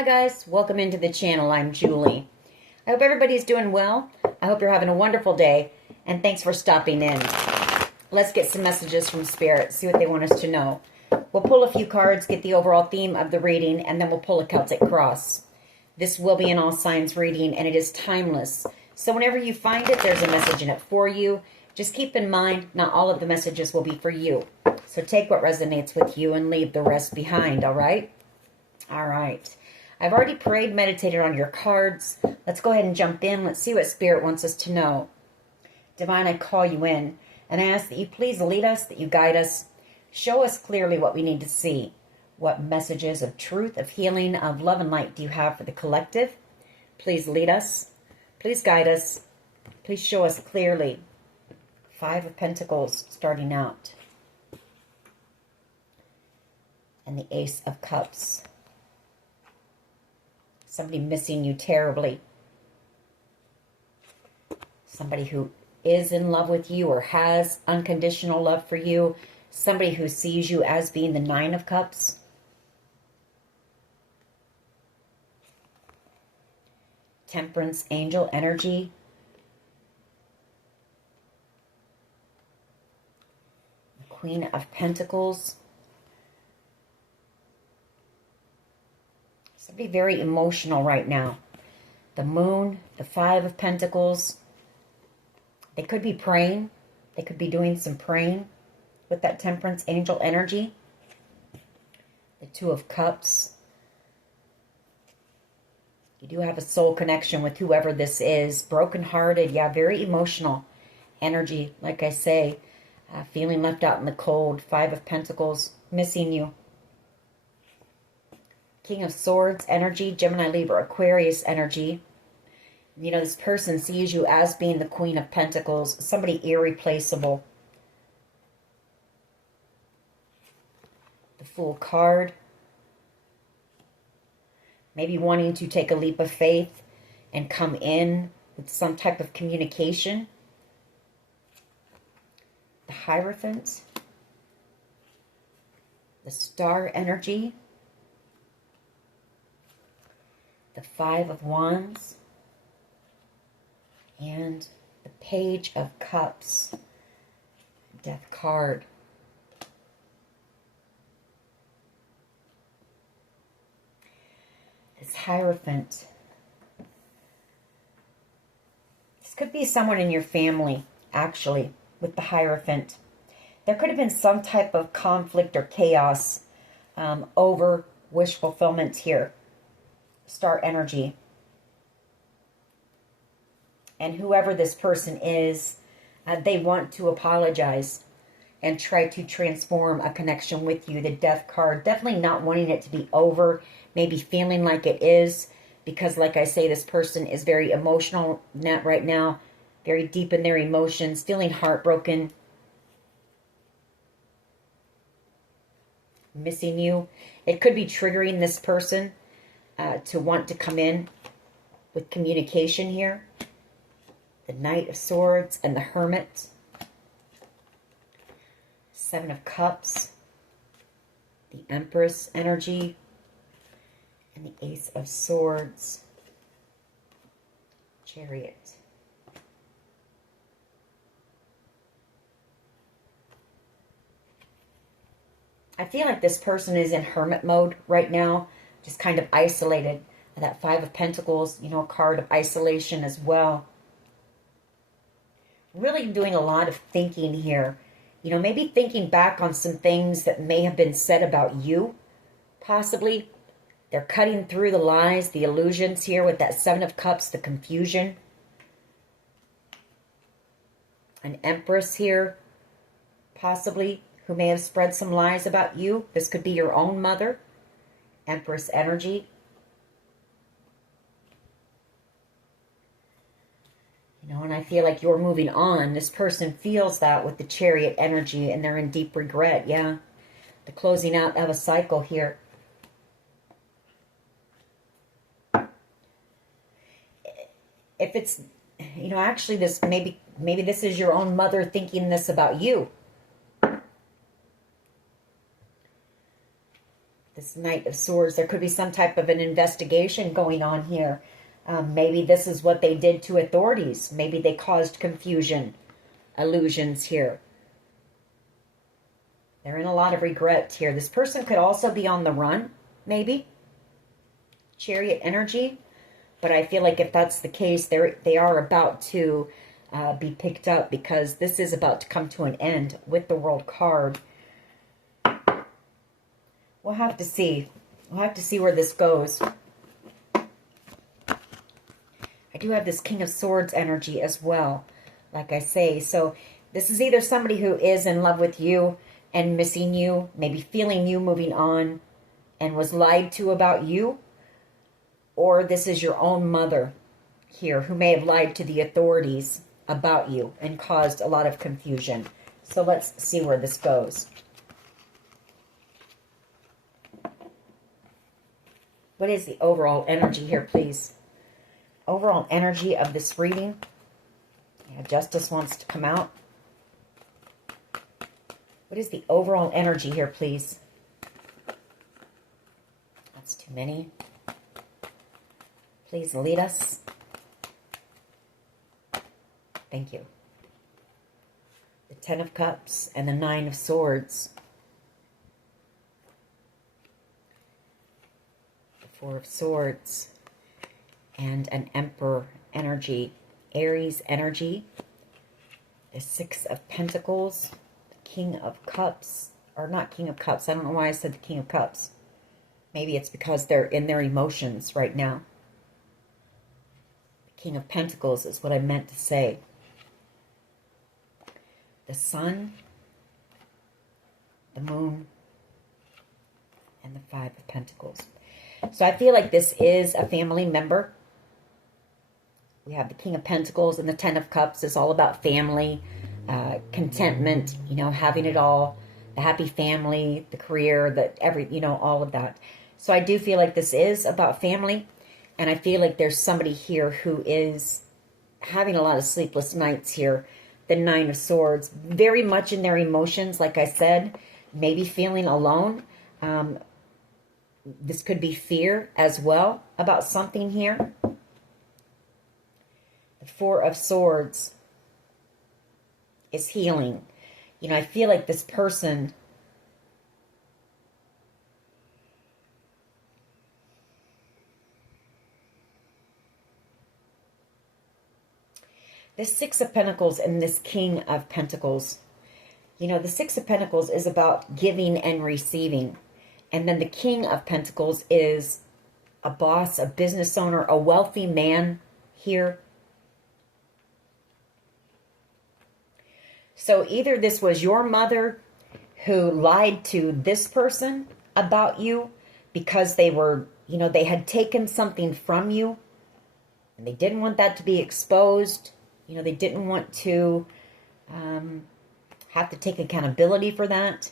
Hi guys, welcome into the channel. I'm Julie. I hope everybody's doing well. I hope you're having a wonderful day, and thanks for stopping in. Let's get some messages from Spirit, see what they want us to know. We'll pull a few cards, get the overall theme of the reading, and then we'll pull a Celtic cross. This will be an all signs reading, and it is timeless. So whenever you find it, there's a message in it for you. Just keep in mind, not all of the messages will be for you. So take what resonates with you and leave the rest behind, all right? All right. I've already prayed, meditated on your cards. Let's go ahead and jump in. Let's see what Spirit wants us to know. Divine, I call you in and I ask that you please lead us, that you guide us. Show us clearly what we need to see. What messages of truth, of healing, of love and light do you have for the collective? Please lead us. Please guide us. Please show us clearly. Five of Pentacles starting out. And the Ace of Cups. Somebody missing you terribly. Somebody who is in love with you or has unconditional love for you. Somebody who sees you as being the Nine of Cups. Temperance angel energy. Queen of Pentacles. Somebody very emotional right now. The Moon, the Five of Pentacles. They could be praying. They could be doing some praying with that Temperance angel energy. The Two of Cups. You do have a soul connection with whoever this is. Brokenhearted, yeah, very emotional energy, like I say. Feeling left out in the cold. Five of Pentacles, missing you. King of Swords energy, Gemini, Libra, Aquarius energy. You know, this person sees you as being the Queen of Pentacles, somebody irreplaceable. The Fool card. Maybe wanting to take a leap of faith and come in with some type of communication. The Hierophant. The Star energy. The Five of Wands. And the Page of Cups. Death card. This Hierophant. This could be someone in your family, actually, with the Hierophant. There could have been some type of conflict or chaos over wish fulfillment here. Star energy. And whoever this person is, they want to apologize and try to transform a connection with you. The Death card, definitely not wanting it to be over, maybe feeling like it is, because like I say, this person is very emotional right now, very deep in their emotions, feeling heartbroken, missing you. It could be triggering this person to want to come in with communication here. The Knight of Swords and the Hermit. Seven of Cups. The Empress energy. And the Ace of Swords. Chariot. I feel like this person is in hermit mode right now. Just kind of isolated. That Five of Pentacles, you know, a card of isolation as well. Really doing a lot of thinking here. You know, maybe thinking back on some things that may have been said about you, possibly. They're cutting through the lies, the illusions here with that Seven of Cups, the confusion. An Empress here, possibly, who may have spread some lies about you. This could be your own mother. Empress energy. You know, and I feel like you're moving on. This person feels that with the Chariot energy, and they're in deep regret, yeah. The closing out of a cycle here. If it's, you know, actually this, maybe this is your own mother thinking this about you. This Knight of Swords, there could be some type of an investigation going on here. Maybe this is what they did to authorities. Maybe they caused confusion, illusions here. They're in a lot of regret here. This person could also be on the run, maybe. Chariot energy. But I feel like if that's the case, they are about to be picked up, because this is about to come to an end with the World card. We'll have to see. We'll have to see where this goes. I do have this King of Swords energy as well, like I say. So this is either somebody who is in love with you and missing you, maybe feeling you moving on, and was lied to about you. Or this is your own mother here who may have lied to the authorities about you and caused a lot of confusion. So let's see where this goes. What is the overall energy here, please? Overall energy of this reading. Yeah, Justice wants to come out. What is the overall energy here, please? That's too many. Please lead us. Thank you. The Ten of Cups and the Nine of Swords. The Four of Swords. And an Emperor energy. Aries energy. The Six of Pentacles. The King of Cups. Or not King of Cups. I don't know why I said the King of Cups. Maybe it's because they're in their emotions right now. The King of Pentacles is what I meant to say. The Sun. The Moon. And the Five of Pentacles. So I feel like this is a family member. We have the King of Pentacles and the Ten of Cups. It's all about family, contentment, you know, having it all, the happy family, the career, all of that. So I do feel like this is about family, and I feel like there's somebody here who is having a lot of sleepless nights here. The Nine of Swords, very much in their emotions, like I said, maybe feeling alone. This could be fear as well about something here. The Four of Swords is healing. You know, I feel like this person this Six of Pentacles and this King of Pentacles. You know, the Six of Pentacles is about giving and receiving. And then the King of Pentacles is a boss, a business owner, a wealthy man here. So either this was your mother who lied to this person about you because they were, you know, they had taken something from you and they didn't want that to be exposed. You know, they didn't want to have to take accountability for that.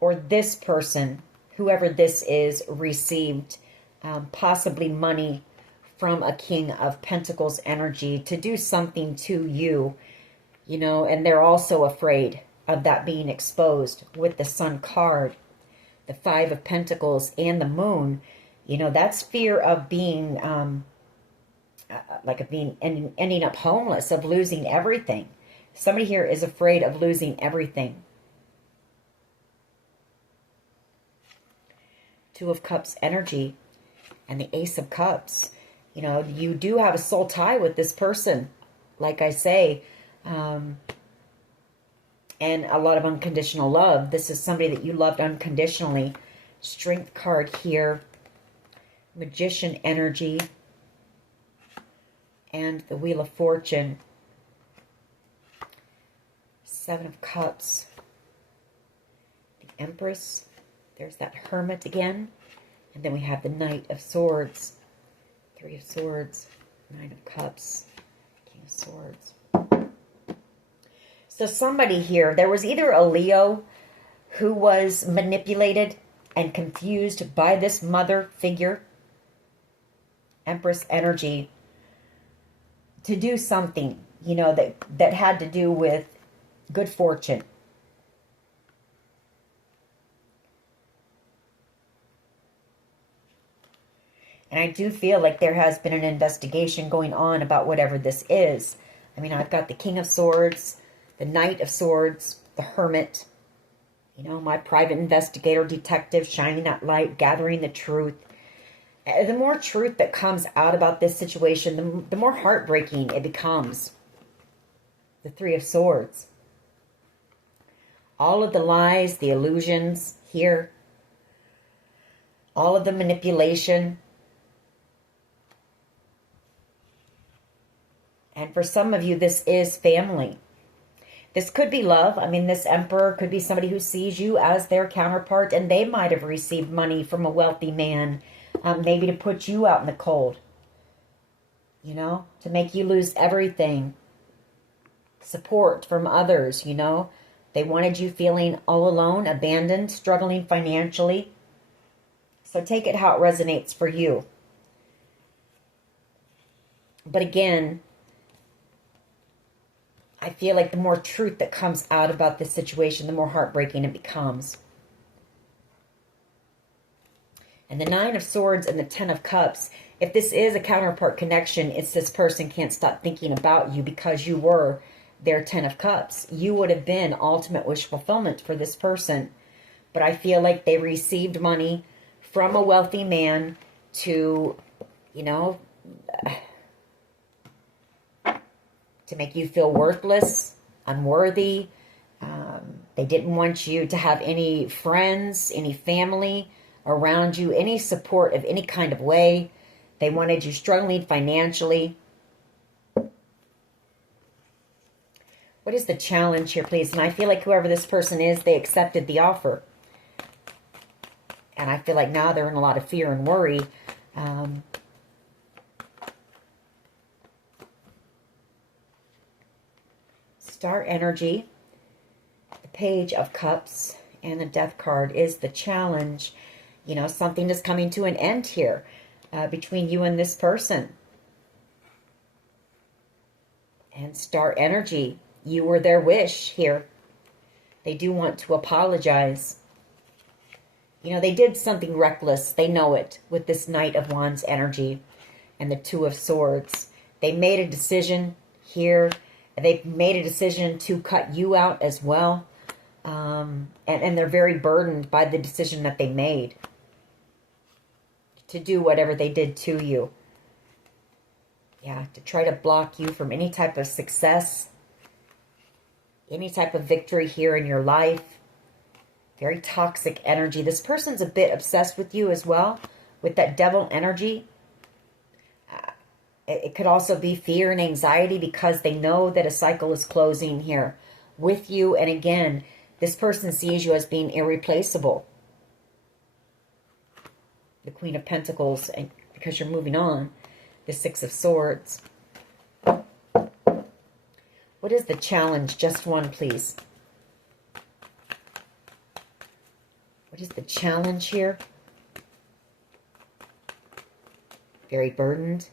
Or this person, whoever this is, received possibly money from a King of Pentacles energy to do something to you. You know, and they're also afraid of that being exposed with the Sun card, the Five of Pentacles, and the Moon. You know, that's fear of being, ending up homeless, of losing everything. Somebody here is afraid of losing everything. Two of Cups energy and the Ace of Cups. You know, you do have a soul tie with this person, like I say. And a lot of unconditional love. This is somebody that you loved unconditionally. Strength card here. Magician energy. And the Wheel of Fortune. Seven of Cups. The Empress. There's that Hermit again. And then we have the Knight of Swords. Three of Swords. Nine of Cups. King of Swords. So somebody here, there was either a Leo who was manipulated and confused by this mother figure, Empress energy, to do something, you know, that had to do with good fortune. And I do feel like there has been an investigation going on about whatever this is. I mean, I've got the King of Swords, the Knight of Swords, the Hermit. You know, my private investigator, detective, shining that light, gathering the truth. The more truth that comes out about this situation, the more heartbreaking it becomes. The Three of Swords. All of the lies, the illusions here. All of the manipulation. And for some of you, this is family. This could be love. I mean, this Emperor could be somebody who sees you as their counterpart, and they might have received money from a wealthy man, maybe to put you out in the cold, you know, to make you lose everything. Support from others, you know. They wanted you feeling all alone, abandoned, struggling financially. So take it how it resonates for you. But again, I feel like the more truth that comes out about this situation, the more heartbreaking it becomes. And the Nine of Swords and the Ten of Cups, if this is a counterpart connection, it's this person can't stop thinking about you because you were their Ten of Cups. You would have been ultimate wish fulfillment for this person. But I feel like they received money from a wealthy man to, you know, to make you feel worthless, unworthy. They didn't want you to have any friends, any family around you, any support of any kind of way. They wanted you struggling financially. What is the challenge here, please? And I feel like whoever this person is, they accepted the offer. And I feel like now they're in a lot of fear and worry. Star energy, the Page of Cups, and the Death card is the challenge. You know, something is coming to an end here between you and this person. And Star energy, you were their wish here. They do want to apologize. You know, they did something reckless. They know it with this Knight of Wands energy and the Two of Swords. They made a decision here. They've made a decision to cut you out as well. And they're very burdened by the decision that they made to do whatever they did to you. Yeah, to try to block you from any type of success, any type of victory here in your life. Very toxic energy. This person's a bit obsessed with you as well, with that Devil energy. It could also be fear and anxiety because they know that a cycle is closing here with you. And again, this person sees you as being irreplaceable. The Queen of Pentacles, and because you're moving on. The Six of Swords. What is the challenge? Just one, please. What is the challenge here? Very burdened.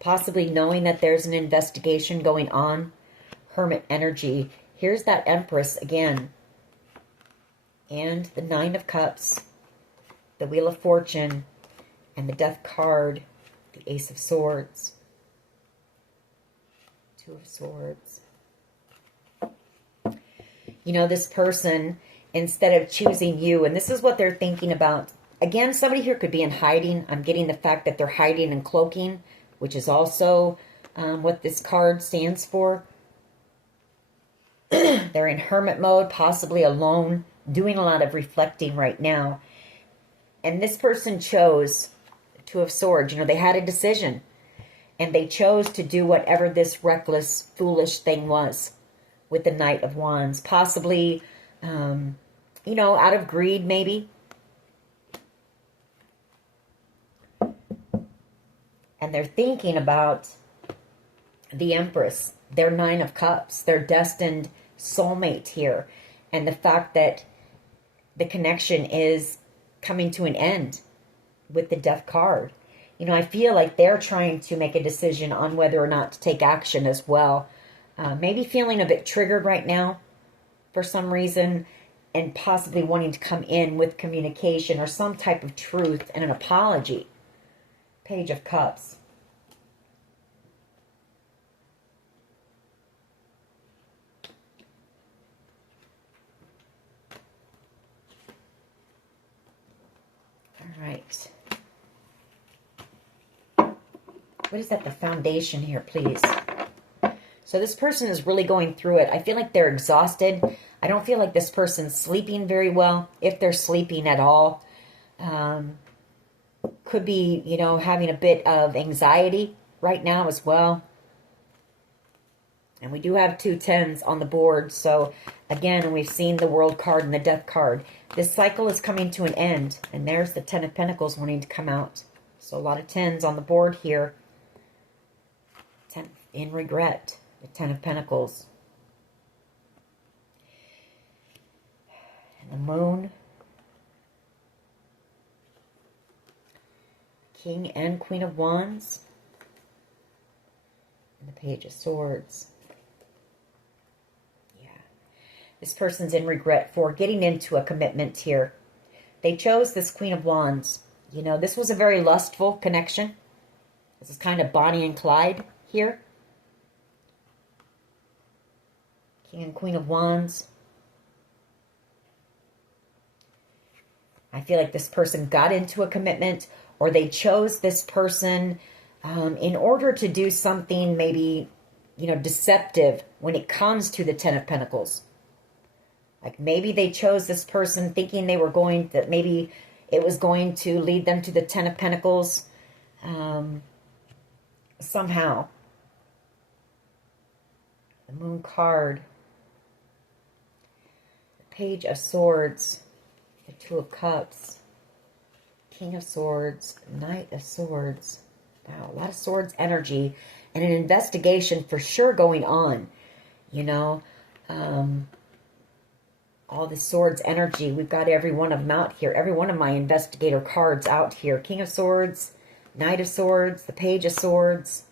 Possibly knowing that there's an investigation going on. Hermit energy. Here's that Empress again. And the Nine of Cups. The Wheel of Fortune. And the Death card. The Ace of Swords. Two of Swords. You know, this person, instead of choosing you, and this is what they're thinking about. Again, somebody here could be in hiding. I'm getting the fact that they're hiding and cloaking, which is also what this card stands for. They're in hermit mode, possibly alone, doing a lot of reflecting right now. And this person chose Two of Swords. You know, they had a decision. And they chose to do whatever this reckless, foolish thing was with the Knight of Wands. Possibly, you know, out of greed, maybe. And they're thinking about the Empress, their Nine of Cups, their destined soulmate here. And the fact that the connection is coming to an end with the Death card. You know, I feel like they're trying to make a decision on whether or not to take action as well. Maybe feeling a bit triggered right now for some reason, and possibly wanting to come in with communication or some type of truth and an apology. Page of Cups. All right. What is that, the foundation here, please? So this person is really going through it. I feel like they're exhausted. I don't feel like this person's sleeping very well, if they're sleeping at all. Could be, you know, having a bit of anxiety right now as well. And we do have 2 tens on the board. So, again, we've seen the World card and the Death card. This cycle is coming to an end. And there's the 10 of Pentacles wanting to come out. So, a lot of 10s on the board here. 10 in regret. The 10 of Pentacles. And the Moon. King and Queen of Wands. And the Page of Swords. Yeah. This person's in regret for getting into a commitment here. They chose this Queen of Wands. You know, this was a very lustful connection. This is kind of Bonnie and Clyde here. King and Queen of Wands. I feel like this person got into a commitment, or they chose this person in order to do something maybe, you know, deceptive when it comes to the 10 of Pentacles. Like maybe they chose this person thinking they were going to, maybe it was going to lead them to the 10 of Pentacles somehow. The Moon card. The Page of Swords. The 2 of Cups. King of Swords. Knight of Swords. Wow, a lot of swords energy. And an investigation for sure going on. You know. All the swords energy. We've got every one of them out here. Every one of my investigator cards out here. King of Swords. Knight of Swords. The Page of Swords.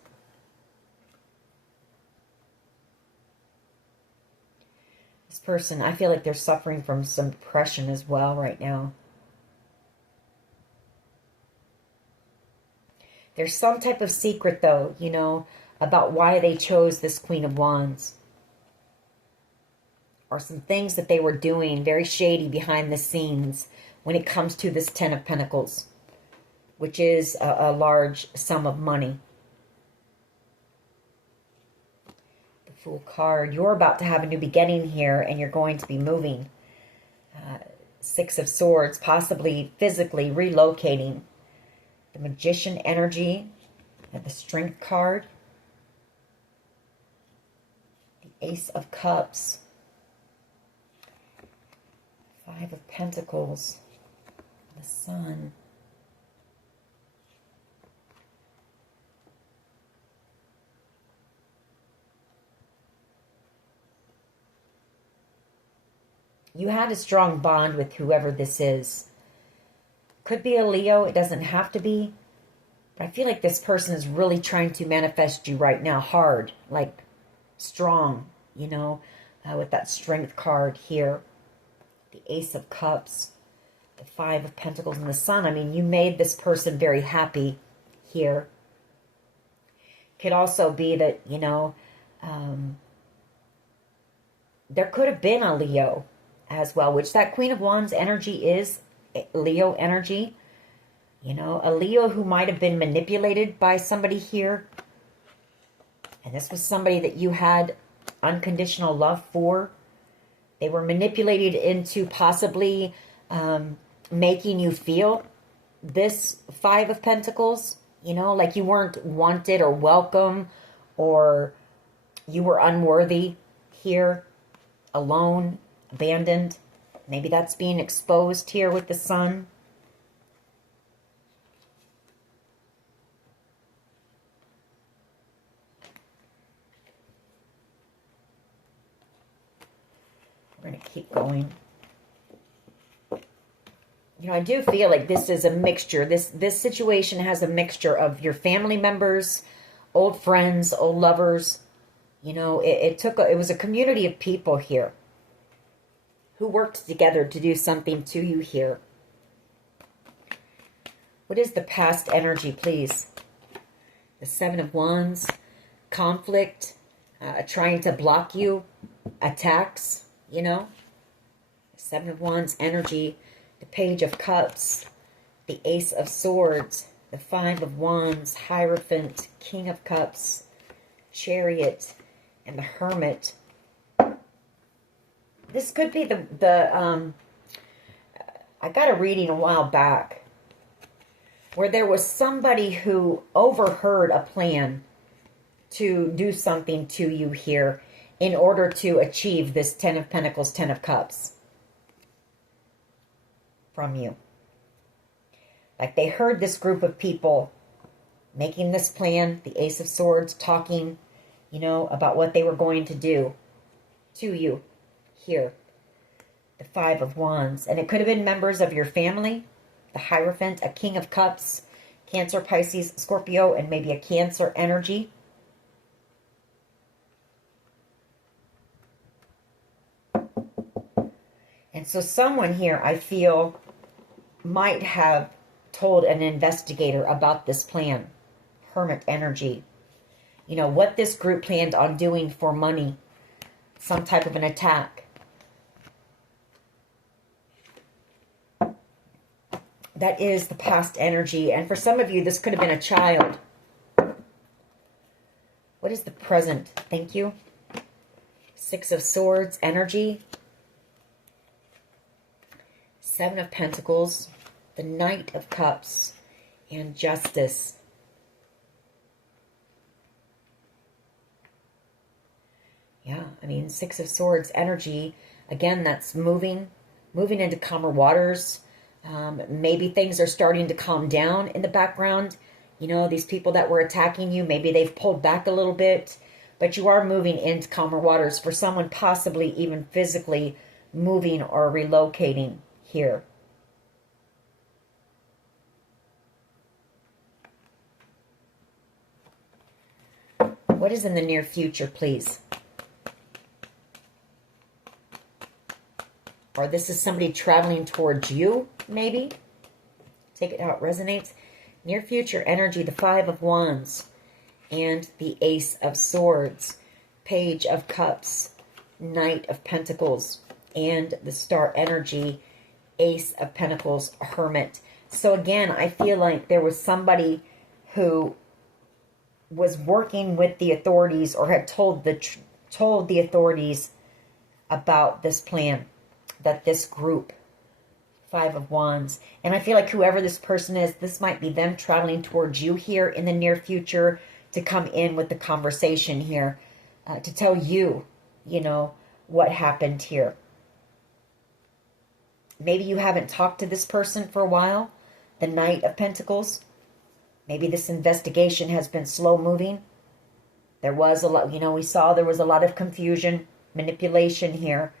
This person, I feel like they're suffering from some depression as well right now. There's some type of secret, though, you know, about why they chose this Queen of Wands. Or some things that they were doing very shady behind the scenes when it comes to this 10 of Pentacles, which is a large sum of money. The Fool card. You're about to have a new beginning here, and you're going to be moving. 6 of Swords, possibly physically relocating. The Magician energy, and the Strength card. The Ace of Cups. 5 of Pentacles. The Sun. You had a strong bond with whoever this is. Could be a Leo. It doesn't have to be. But I feel like this person is really trying to manifest you right now hard. Like strong, you know, with that Strength card here. The Ace of Cups. The 5 of Pentacles and the Sun. I mean, you made this person very happy here. Could also be that, you know, there could have been a Leo as well, which that Queen of Wands energy is Leo energy. You know, a Leo who might have been manipulated by somebody here. And this was somebody that you had unconditional love for. They were manipulated into possibly making you feel this 5 of Pentacles. You know, like you weren't wanted or welcome, or you were unworthy here, alone, abandoned. Maybe that's being exposed here with the Sun. We're going to keep going. You know, I do feel like this is a mixture. This situation has a mixture of your family members, old friends, old lovers. You know, it was a community of people here who worked together to do something to you here. What is the past energy, please? The Seven of Wands, conflict, trying to block you, attacks, you know. Seven of Wands energy, the Page of Cups, the Ace of Swords, the Five of Wands, Hierophant, King of Cups, Chariot, and the Hermit. This could be I got a reading a while back where there was somebody who overheard a plan to do something to you here in order to achieve this Ten of Pentacles, Ten of Cups from you. Like they heard this group of people making this plan, the Ace of Swords, talking, you know, about what they were going to do to you here. The Five of Wands. And it could have been members of your family. The Hierophant, a King of Cups, Cancer, Pisces, Scorpio, and maybe a Cancer energy. And so someone here, I feel, might have told an investigator about this plan. Hermit energy. You know, what this group planned on doing for money. Some type of an attack. That is the past energy. And for some of you, this could have been a child. What is the present? Thank you. Six of Swords energy. Seven of Pentacles. The Knight of Cups. And Justice. Yeah, I mean, Six of Swords energy. Again, that's moving into calmer waters. Maybe things are starting to calm down in the background. You know, these people that were attacking you, maybe they've pulled back a little bit. But you are moving into calmer waters. For someone possibly even physically moving or relocating here. What is in the near future, please? Or this is somebody traveling towards you, maybe. Take it how it resonates. Near future energy, the Five of Wands. And the Ace of Swords. Page of Cups. Knight of Pentacles. And the Star energy, Ace of Pentacles, Hermit. So again, I feel like there was somebody who was working with the authorities or had told the authorities about this plan. That this group, Five of Wands, and I feel like whoever this person is, this might be them traveling towards you here in the near future to come in with the conversation here, to tell you, you know, what happened here. Maybe you haven't talked to this person for a while, the Knight of Pentacles. Maybe this investigation has been slow moving. There was a lot, you know, we saw there was a lot of confusion, manipulation here.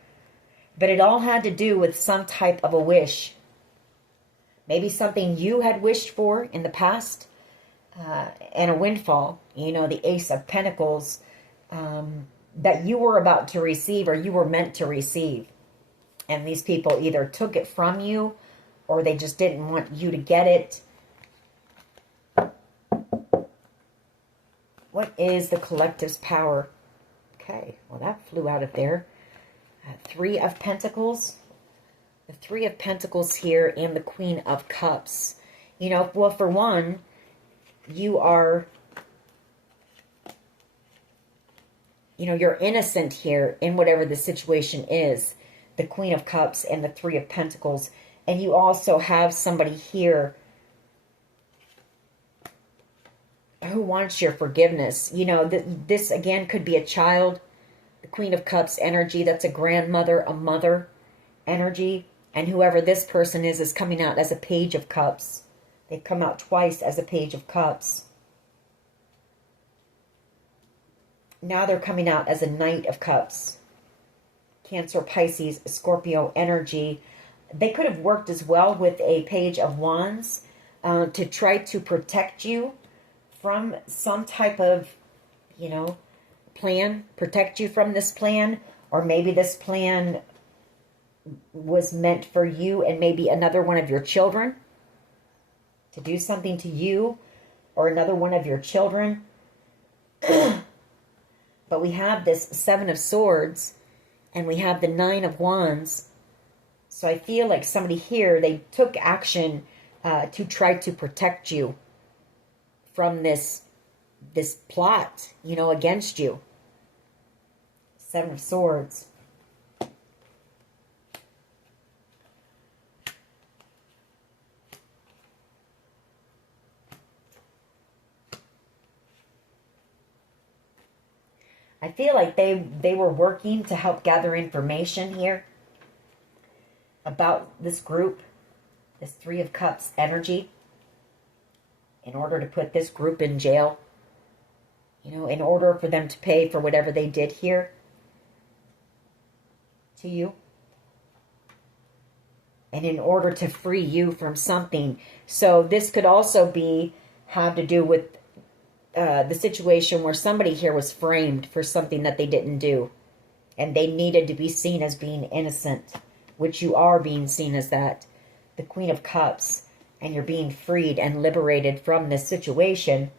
But it all had to do with some type of a wish. Maybe something you had wished for in the past. And a windfall. You know, the Ace of Pentacles. That you were about to receive or you were meant to receive. And these people either took it from you. Or they just didn't want you to get it. What is the collective's power? Okay, well that flew out of there. Three of Pentacles. The Three of Pentacles here and the Queen of Cups. You know, well, for one, you are, you know, you're innocent here in whatever the situation is. The Queen of Cups and the Three of Pentacles. And you also have somebody here who wants your forgiveness. You know, this again could be a child. The Queen of Cups energy, that's a grandmother, a mother energy. And whoever this person is coming out as a Page of Cups. They've come out twice as a Page of Cups. Now they're coming out as a Knight of Cups. Cancer, Pisces, Scorpio energy. They could have worked as well with a Page of Wands to try to protect you from some type of, you know, plan, protect you from this plan, or maybe this plan was meant for you and maybe another one of your children. to do something to you or another one of your children. But we have this Seven of Swords and we have the Nine of Wands. So I feel like somebody here, they took action to try to protect you from this plot, you know, against you. Seven of Swords. I feel like they were working to help gather information here about this group, this Three of Cups energy, in order to put this group in jail. You know, in order for them to pay for whatever they did here to you. And in order to free you from something. So this could also have to do with the situation where somebody here was framed for something that they didn't do. And they needed to be seen as being innocent, which you are being seen as that. The Queen of Cups. And you're being freed and liberated from this situation.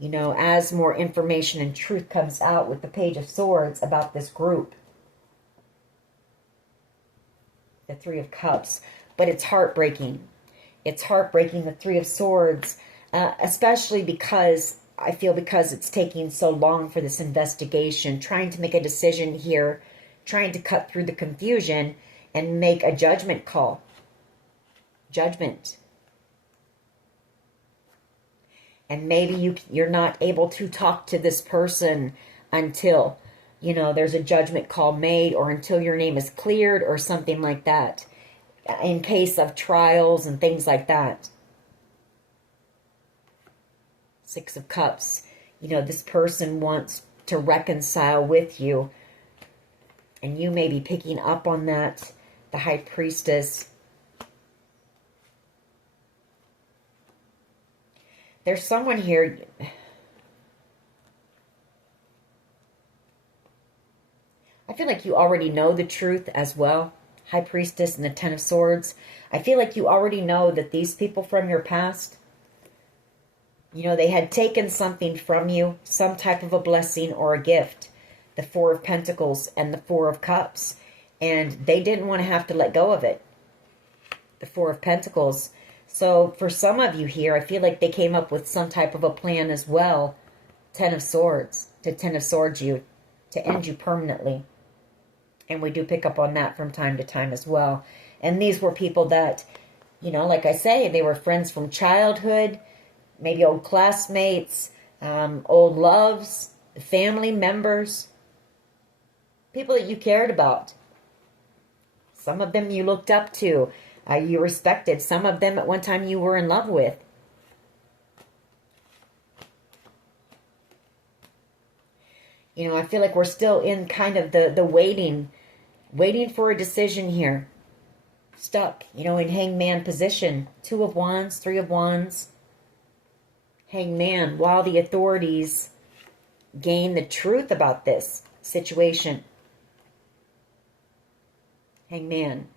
You know, as more information and truth comes out with the Page of Swords about this group. The Three of Cups. But it's heartbreaking. It's heartbreaking, the Three of Swords. Especially because it's taking so long for this investigation. Trying to make a decision here. Trying to cut through the confusion and make a judgment call. Judgment. And maybe you're not able to talk to this person until, you know, there's a judgment call made, or until your name is cleared or something like that. In case of trials and things like that. Six of Cups. You know, this person wants to reconcile with you. And you may be picking up on that. The High Priestess. There's someone here. I feel like you already know the truth as well. High Priestess and the Ten of Swords. I feel like you already know that these people from your past, you know, they had taken something from you. Some type of a blessing or a gift. The Four of Pentacles and the Four of Cups. And they didn't want to have to let go of it. The Four of Pentacles. So for some of you here, I feel like they came up with some type of a plan as well. Ten of Swords. To Swords you. To end you permanently. And we do pick up on that from time to time as well. And these were people that, you know, like I say, they were friends from childhood. Maybe old classmates. Old loves. Family members. People that you cared about. Some of them you looked up to. You respected. Some of them at one time you were in love with. You know, I feel like we're still in kind of the waiting for a decision here. Stuck, you know, in Hangman position. Two of Wands, Three of Wands. Hangman, while the authorities gain the truth about this situation. Hangman.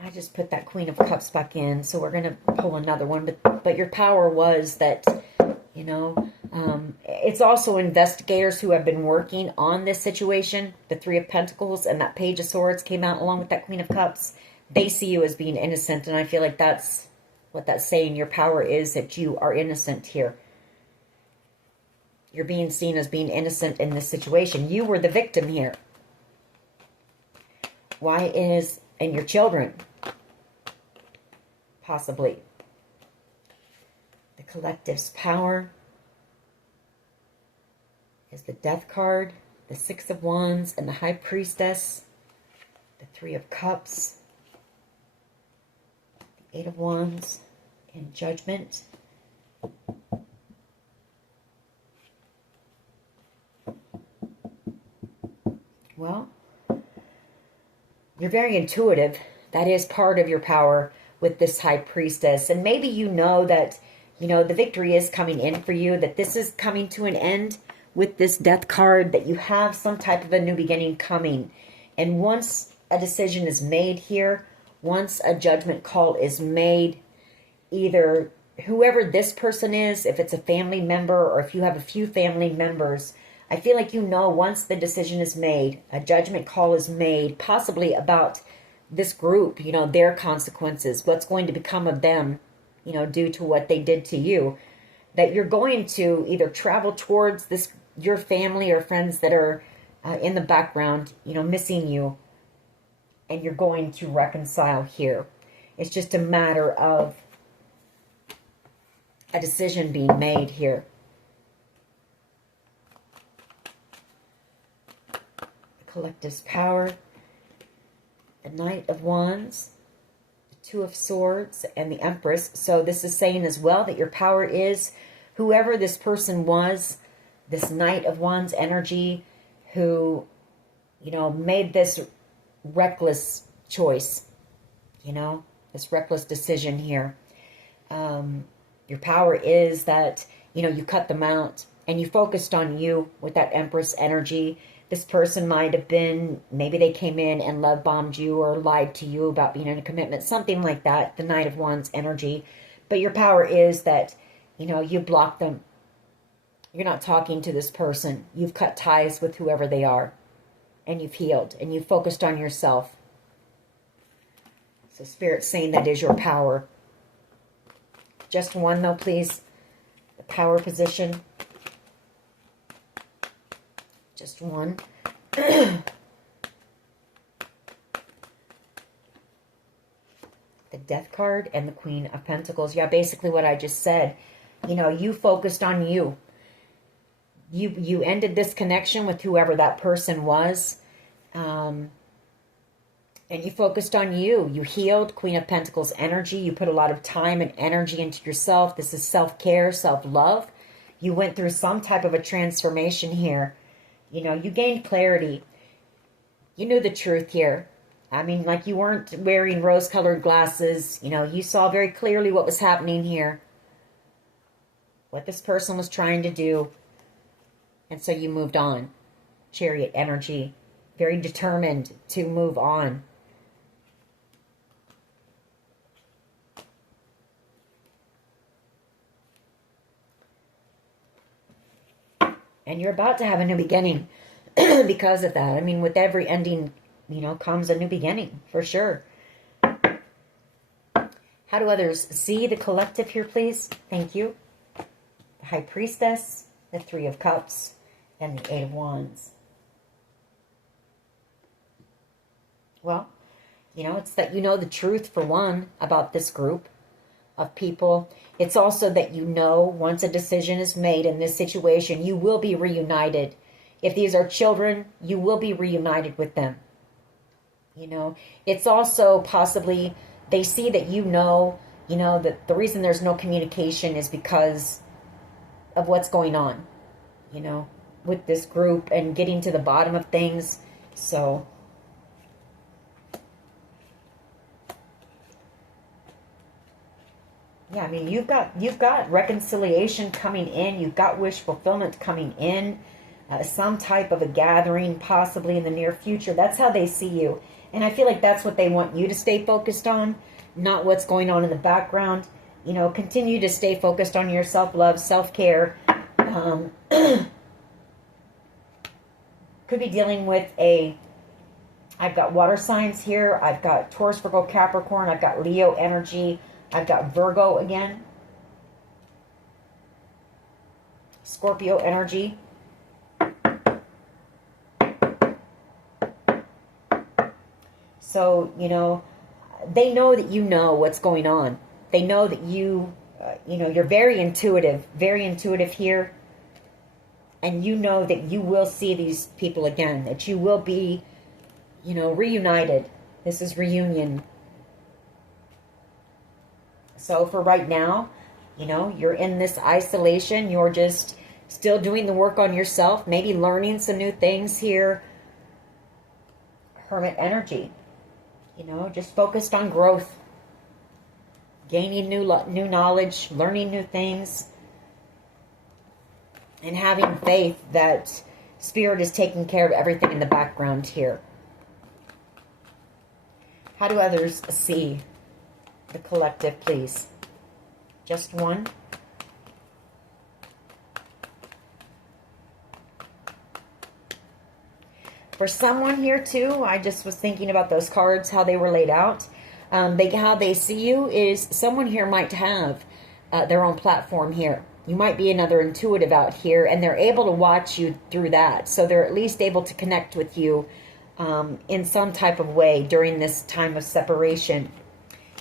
I just put that Queen of Cups back in, so we're going to pull another one. But your power was that, you know, it's also investigators who have been working on this situation. The Three of Pentacles and that Page of Swords came out along with that Queen of Cups. They see you as being innocent, and I feel like that's what that's saying. Your power is that you are innocent here. You're being seen as being innocent in this situation. You were the victim here. And your children. Possibly. The collective's power is the Death card, the Six of Wands, and the High Priestess, the Three of Cups, the Eight of Wands, and Judgment. Well, you're very intuitive. That is part of your power with this High Priestess. And maybe you know that, you know, the victory is coming in for you, that this is coming to an end with this Death card, that you have some type of a new beginning coming. And once a decision is made here, once a judgment call is made, either whoever this person is, if it's a family member or if you have a few family members, I feel like you know once the decision is made, a judgment call is made, possibly about this group, you know, their consequences, what's going to become of them, you know, due to what they did to you, that you're going to either travel towards this, your family or friends that are in the background, you know, missing you, and you're going to reconcile here. It's just a matter of a decision being made here. The Collective's power, the Knight of Wands, the Two of Swords, and the Empress. So this is saying as well that your power is whoever this person was, this Knight of Wands energy, who, you know, made this reckless choice, you know, this reckless decision here. Your power is that, you know, you cut them out and you focused on you with that Empress energy. This person might have been, maybe they came in and love bombed you or lied to you about being in a commitment, something like that, the Knight of Wands energy. But your power is that, you know, you blocked them. You're not talking to this person. You've cut ties with whoever they are. And you've healed. And you've focused on yourself. So Spirit's saying that is your power. Just one though, please. The power position. Just one. The Death card and the Queen of Pentacles. Yeah, basically what I just said. You know, you focused on you. You ended this connection with whoever that person was. And you focused on you. You healed, Queen of Pentacles energy. You put a lot of time and energy into yourself. This is self-care, self-love. You went through some type of a transformation here. You know, you gained clarity. You knew the truth here. I mean, like you weren't wearing rose-colored glasses. You know, you saw very clearly what was happening here. What this person was trying to do. And so you moved on. Chariot energy. Very determined to move on. And you're about to have a new beginning because of that. I mean, with every ending, you know, comes a new beginning, for sure. How do others see the collective here, please? Thank you. The High Priestess, the Three of Cups, and the Eight of Wands. Well, you know, it's that you know the truth, for one, about this group of people. It's also that you know once a decision is made in this situation, you will be reunited. If these are children, you will be reunited with them. You know, it's also possibly they see that you know that the reason there's no communication is because of what's going on, you know, with this group and getting to the bottom of things. So yeah, I mean, you've got reconciliation coming in. You've got wish fulfillment coming in. Some type of a gathering possibly in the near future. That's how they see you. And I feel like that's what they want you to stay focused on, not what's going on in the background. You know, continue to stay focused on your self-love, self-care. Could be dealing with I've got water signs here. I've got Taurus, Virgo, Capricorn. I've got Leo energy. I've got Virgo again. Scorpio energy. So, you know, they know that you know what's going on. They know that you know, you're very intuitive here. And you know that you will see these people again. That you will be, you know, reunited. This is reunion. So for right now, you know, you're in this isolation. You're just still doing the work on yourself. Maybe learning some new things here. Hermit energy. You know, just focused on growth. Gaining new knowledge. Learning new things. And having faith that Spirit is taking care of everything in the background here. How do others see the collective, please? Just one? For someone here too, I just was thinking about those cards, how they were laid out. How they see you is someone here might have their own platform here. You might be another intuitive out here, and they're able to watch you through that. So they're at least able to connect with you in some type of way during this time of separation.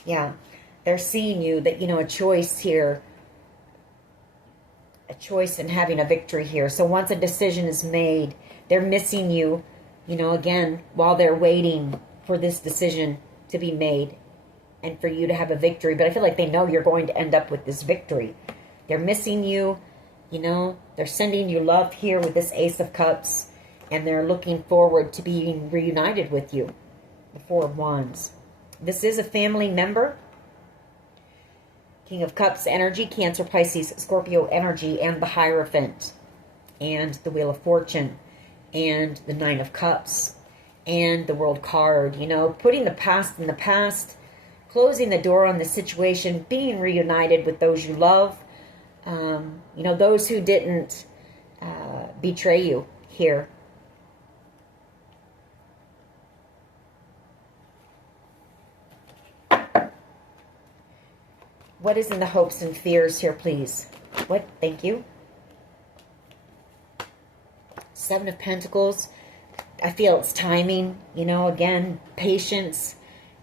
Yeah, they're seeing you that, a choice here, a choice in having a victory here. So once a decision is made, they're missing you, again, while they're waiting for this decision to be made and for you to have a victory. But I feel like they know you're going to end up with this victory. They're missing you, they're sending you love here with this Ace of Cups, and they're looking forward to being reunited with you. The Four of Wands. This is a family member. King of Cups energy, Cancer, Pisces, Scorpio energy, and the Hierophant, and the Wheel of Fortune, and the Nine of Cups, and the World card. Putting the past in the past, closing the door on the situation, being reunited with those you love, those who didn't betray you here. What is in the hopes and fears here, please? What? Thank you. Seven of Pentacles. I feel it's timing, again, patience.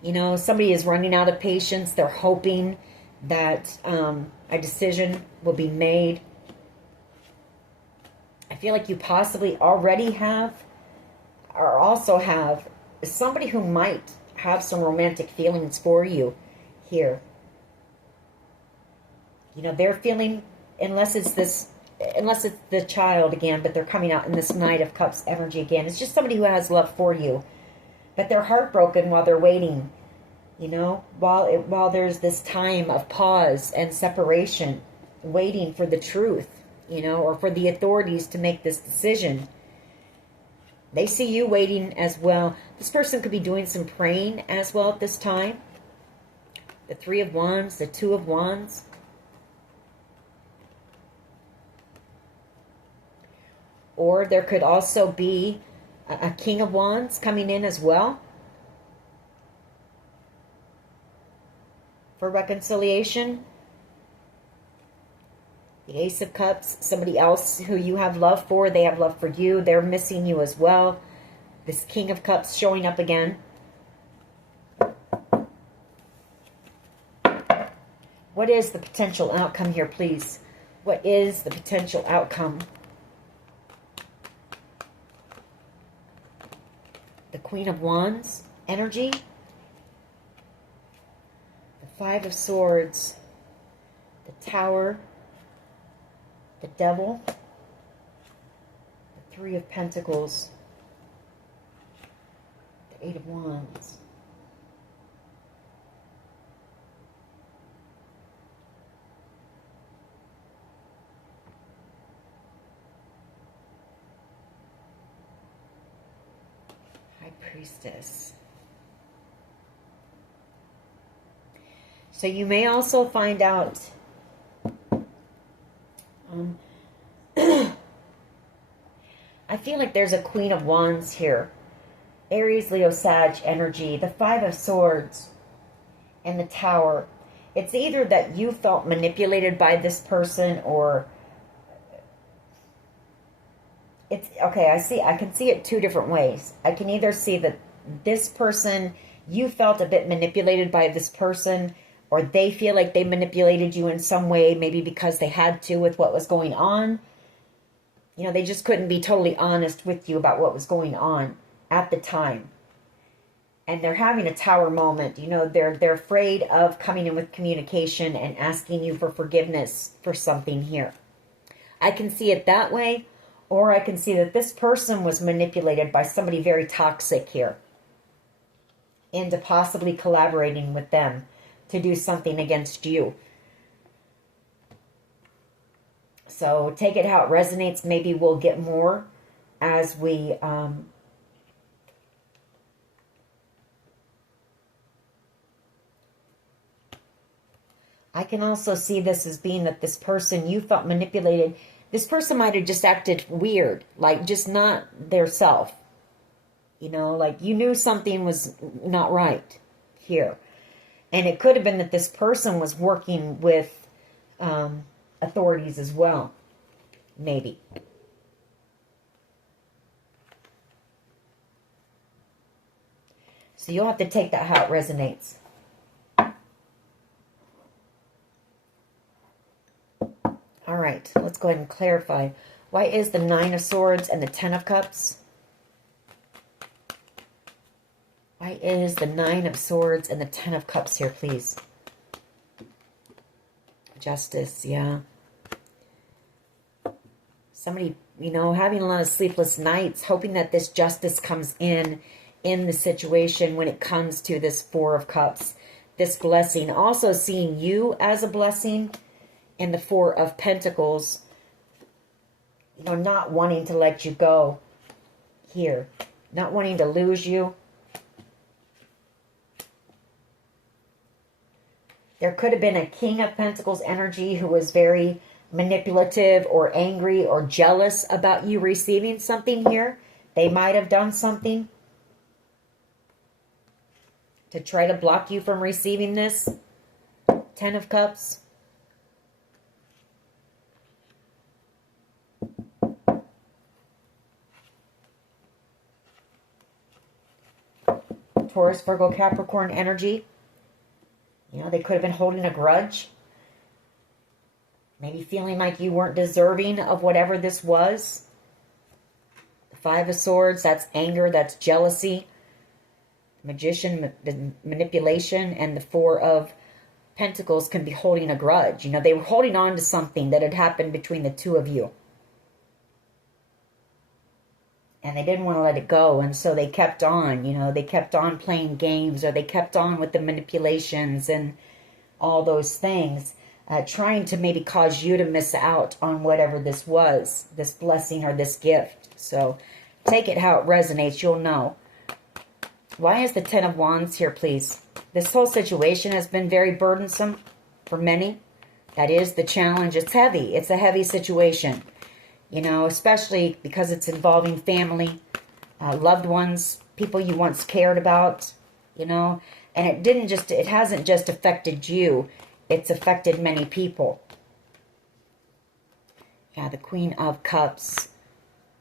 Somebody is running out of patience. They're hoping that a decision will be made. I feel like you possibly already have, or also have, somebody who might have some romantic feelings for you here. They're feeling, unless it's the child again, but they're coming out in this Knight of Cups energy again. It's just somebody who has love for you. But they're heartbroken while they're waiting, while there's this time of pause and separation, waiting for the truth, or for the authorities to make this decision. They see you waiting as well. This person could be doing some praying as well at this time. The Three of Wands, the Two of Wands. Or there could also be a King of Wands coming in as well for reconciliation. The Ace of Cups, somebody else who you have love for, they have love for you. They're missing you as well. This King of Cups showing up again. What is the potential outcome here, please? What is the potential outcome? The Queen of Wands energy. The Five of Swords. The Tower. The Devil. The Three of Pentacles. The Eight of Wands. Priestess. So you may also find out I feel like there's a Queen of Wands here. Aries, Leo, Sag energy. The Five of Swords and the Tower. It's either that you felt manipulated by this person, or it's okay. I can see it two different ways. I can either see that this person, you felt a bit manipulated by this person, or they feel like they manipulated you in some way, maybe because they had to with what was going on. They just couldn't be totally honest with you about what was going on at the time. And they're having a tower moment. They're afraid of coming in with communication and asking you for forgiveness for something here. I can see it that way. Or I can see that this person was manipulated by somebody very toxic here into possibly collaborating with them to do something against you. So take it how it resonates. Maybe we'll get more as we I can also see this as being that this person you felt manipulated. This person might have just acted weird, like just not their self. You know, like you knew something was not right here. And it could have been that this person was working with authorities as well. Maybe. So you'll have to take that how it resonates. All right, let's go ahead and clarify. Why is the Nine of Swords and the Ten of Cups? Why is the Nine of Swords and the Ten of Cups here, please? Justice, yeah. Somebody, you know, having a lot of sleepless nights, hoping that this justice comes in the situation when it comes to this Four of Cups, this blessing. Also seeing you as a blessing in the Four of Pentacles, you know, not wanting to let you go here, not wanting to lose you. There could have been a King of Pentacles energy who was very manipulative or angry or jealous about you receiving something here. They might have done something to try to block you from receiving this. Ten of Cups. Taurus, Virgo, Capricorn energy. You know, they could have been holding a grudge. Maybe feeling like you weren't deserving of whatever this was. The Five of Swords, that's anger, that's jealousy. Magician, manipulation, and the Four of Pentacles can be holding a grudge. You know, they were holding on to something that had happened between the two of you. And they didn't want to let it go, and so they kept on, you know, they kept on playing games, or they kept on with the manipulations and all those things, trying to maybe cause you to miss out on whatever this was, this blessing or this gift. So take it how it resonates, you'll know. Why is the Ten of Wands here, please? This whole situation has been very burdensome for many. That is the challenge. It's heavy. It's a heavy situation. You know, especially because it's involving family, loved ones, people you once cared about, you know. And it hasn't just affected you. It's affected many people. Yeah, the Queen of Cups.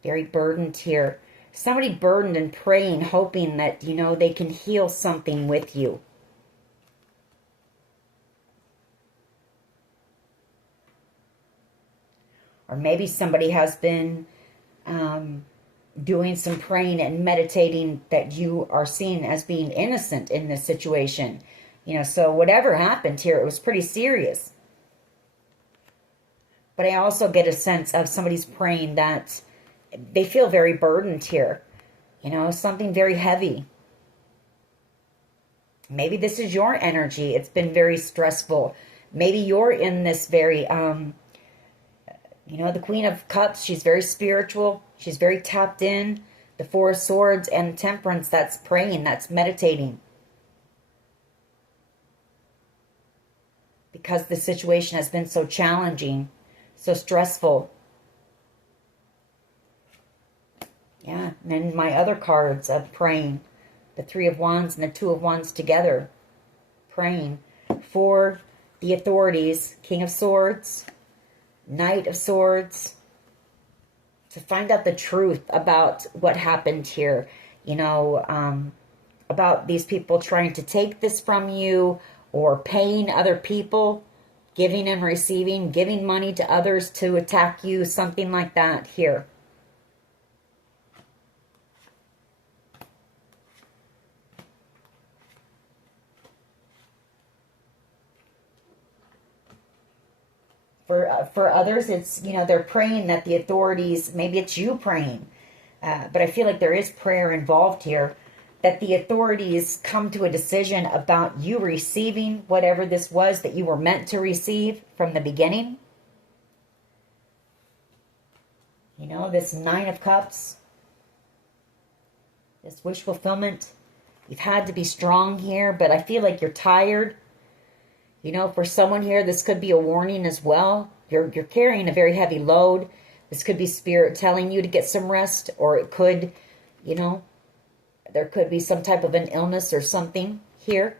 Very burdened here. Somebody burdened and praying, hoping that, you know, they can heal something with you. Or maybe somebody has been doing some praying and meditating that you are seen as being innocent in this situation. You know, so whatever happened here, it was pretty serious. But I also get a sense of somebody's praying that they feel very burdened here. You know, something very heavy. Maybe this is your energy. It's been very stressful. Maybe you're in this very... you know, the Queen of Cups, she's very spiritual. She's very tapped in. The Four of Swords and Temperance, that's praying, that's meditating. Because the situation has been so challenging, so stressful. Yeah, and then my other cards of praying. The Three of Wands and the Two of Wands together. Praying for the authorities. King of Swords, Knight of Swords, to find out the truth about what happened here. You know, about these people trying to take this from you, or paying other people, giving and receiving, giving money to others to attack you, something like that here. For others, it's, you know, they're praying that the authorities, maybe it's you praying, but I feel like there is prayer involved here, that the authorities come to a decision about you receiving whatever this was that you were meant to receive from the beginning. You know, this Nine of Cups, this wish fulfillment. You've had to be strong here, but I feel like you're tired. You know, for someone here, this could be a warning as well. You're carrying a very heavy load. This could be Spirit telling you to get some rest, or it could, you know, there could be some type of an illness or something here.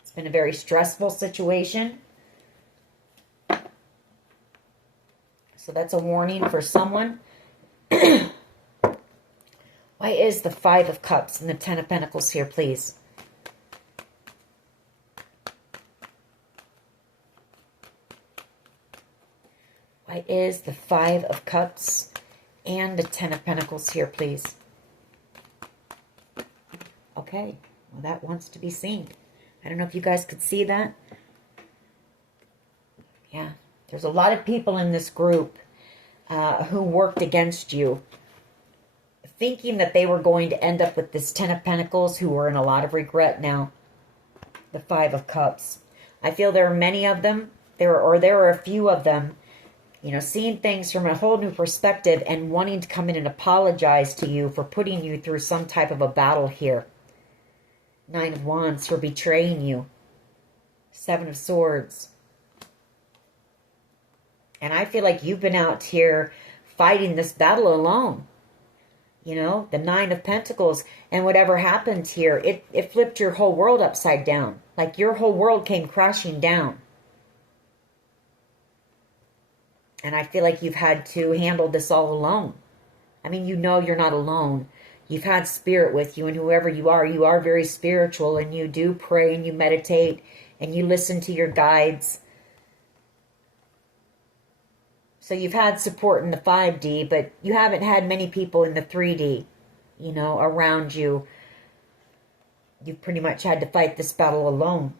It's been a very stressful situation. So that's a warning for someone. Why is the Five of Cups and the Ten of Pentacles here, please? Why is the Five of Cups and the Ten of Pentacles here, please? Okay, well, that wants to be seen. I don't know if you guys could see that. Yeah, there's a lot of people in this group who worked against you, thinking that they were going to end up with this Ten of Pentacles, who are in a lot of regret now. The Five of Cups. I feel there are many of them, there are a few of them, you know, seeing things from a whole new perspective and wanting to come in and apologize to you for putting you through some type of a battle here. Nine of Wands, for betraying you. Seven of Swords. And I feel like you've been out here fighting this battle alone. You know, the Nine of Pentacles, and whatever happened here, it flipped your whole world upside down. Like your whole world came crashing down. And I feel like you've had to handle this all alone. I mean, you know you're not alone. You've had Spirit with you, and whoever you are very spiritual, and you do pray and you meditate and you listen to your guides. So you've had support in the 5D, but you haven't had many people in the 3D, you know, around you. You've pretty much had to fight this battle alone.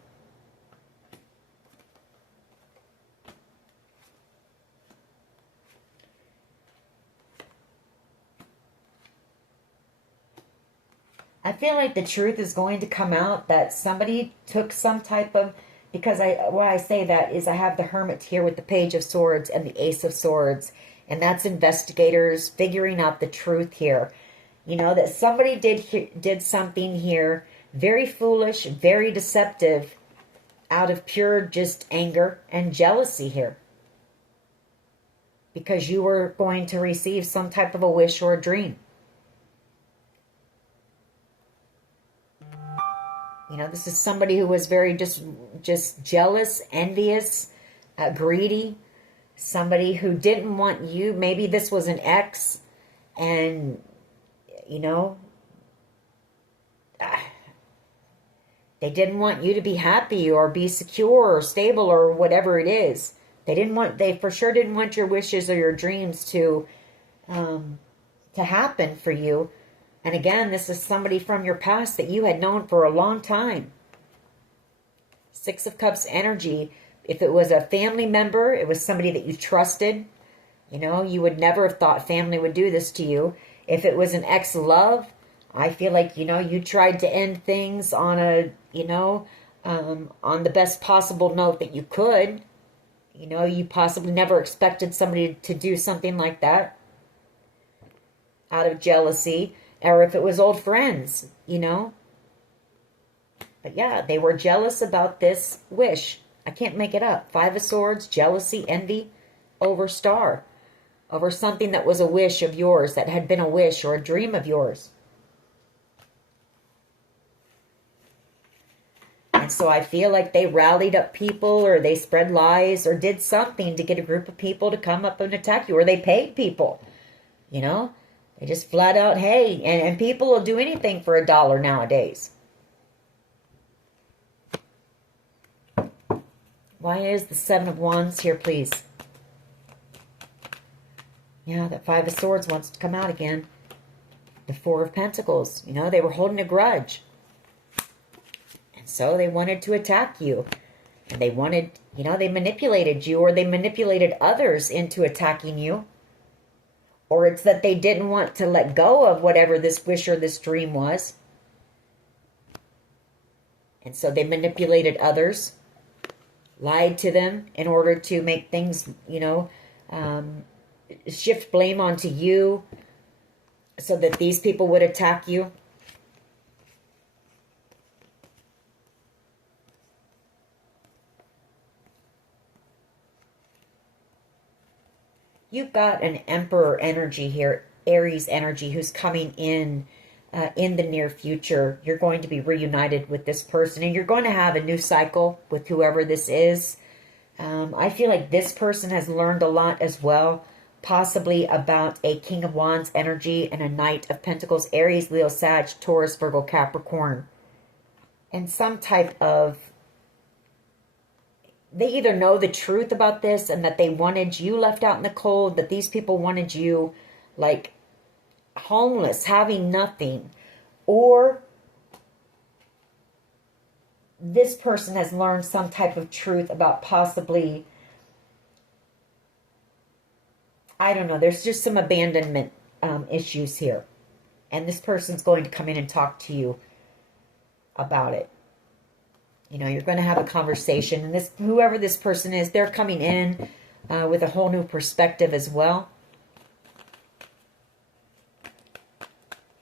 I feel like the truth is going to come out that somebody took some type of, because why I say that is I have the Hermit here with the Page of Swords and the Ace of Swords, and that's investigators figuring out the truth here. You know, that somebody did something here very foolish, very deceptive, out of pure just anger and jealousy here. Because you were going to receive some type of a wish or a dream. You know, this is somebody who was very just jealous, envious, greedy. Somebody who didn't want you. Maybe this was an ex, and, you know, they didn't want you to be happy or be secure or stable or whatever it is. They for sure didn't want your wishes or your dreams to happen for you. And again, this is somebody from your past that you had known for a long time. Six of Cups energy. If it was a family member, it was somebody that you trusted. You know, you would never have thought family would do this to you. If it was an ex-love, I feel like, you know, you tried to end things on a, you know, on the best possible note that you could. You know, you possibly never expected somebody to do something like that out of jealousy. Or if it was old friends, you know. But yeah, they were jealous about this wish. I can't make it up. Five of Swords, jealousy, envy, over Star. Over something that was a wish of yours, that had been a wish or a dream of yours. And so I feel like they rallied up people, or they spread lies, or did something to get a group of people to come up and attack you. Or they paid people, you know. They just flat out, hey, and people will do anything for $1 nowadays. Why is the Seven of Wands here, please? Yeah, that Five of Swords wants to come out again. The Four of Pentacles, you know, they were holding a grudge. And so they wanted to attack you. And they wanted, you know, they manipulated you, or they manipulated others into attacking you. Or it's that they didn't want to let go of whatever this wish or this dream was. And so they manipulated others, lied to them in order to make things, you know, shift blame onto you so that these people would attack you. You've got an Emperor energy here, Aries energy, who's coming in the near future. You're going to be reunited with this person, and you're going to have a new cycle with whoever this is. I feel like this person has learned a lot as well, possibly about a King of Wands energy and a Knight of Pentacles, Aries, Leo, Sag, Taurus, Virgo, Capricorn. And some type of, they either know the truth about this and that they wanted you left out in the cold, that these people wanted you like homeless, having nothing, or this person has learned some type of truth about possibly, I don't know, there's just some abandonment issues here. And this person's going to come in and talk to you about it. You know, you're going to have a conversation, and this, whoever this person is, they're coming in with a whole new perspective as well.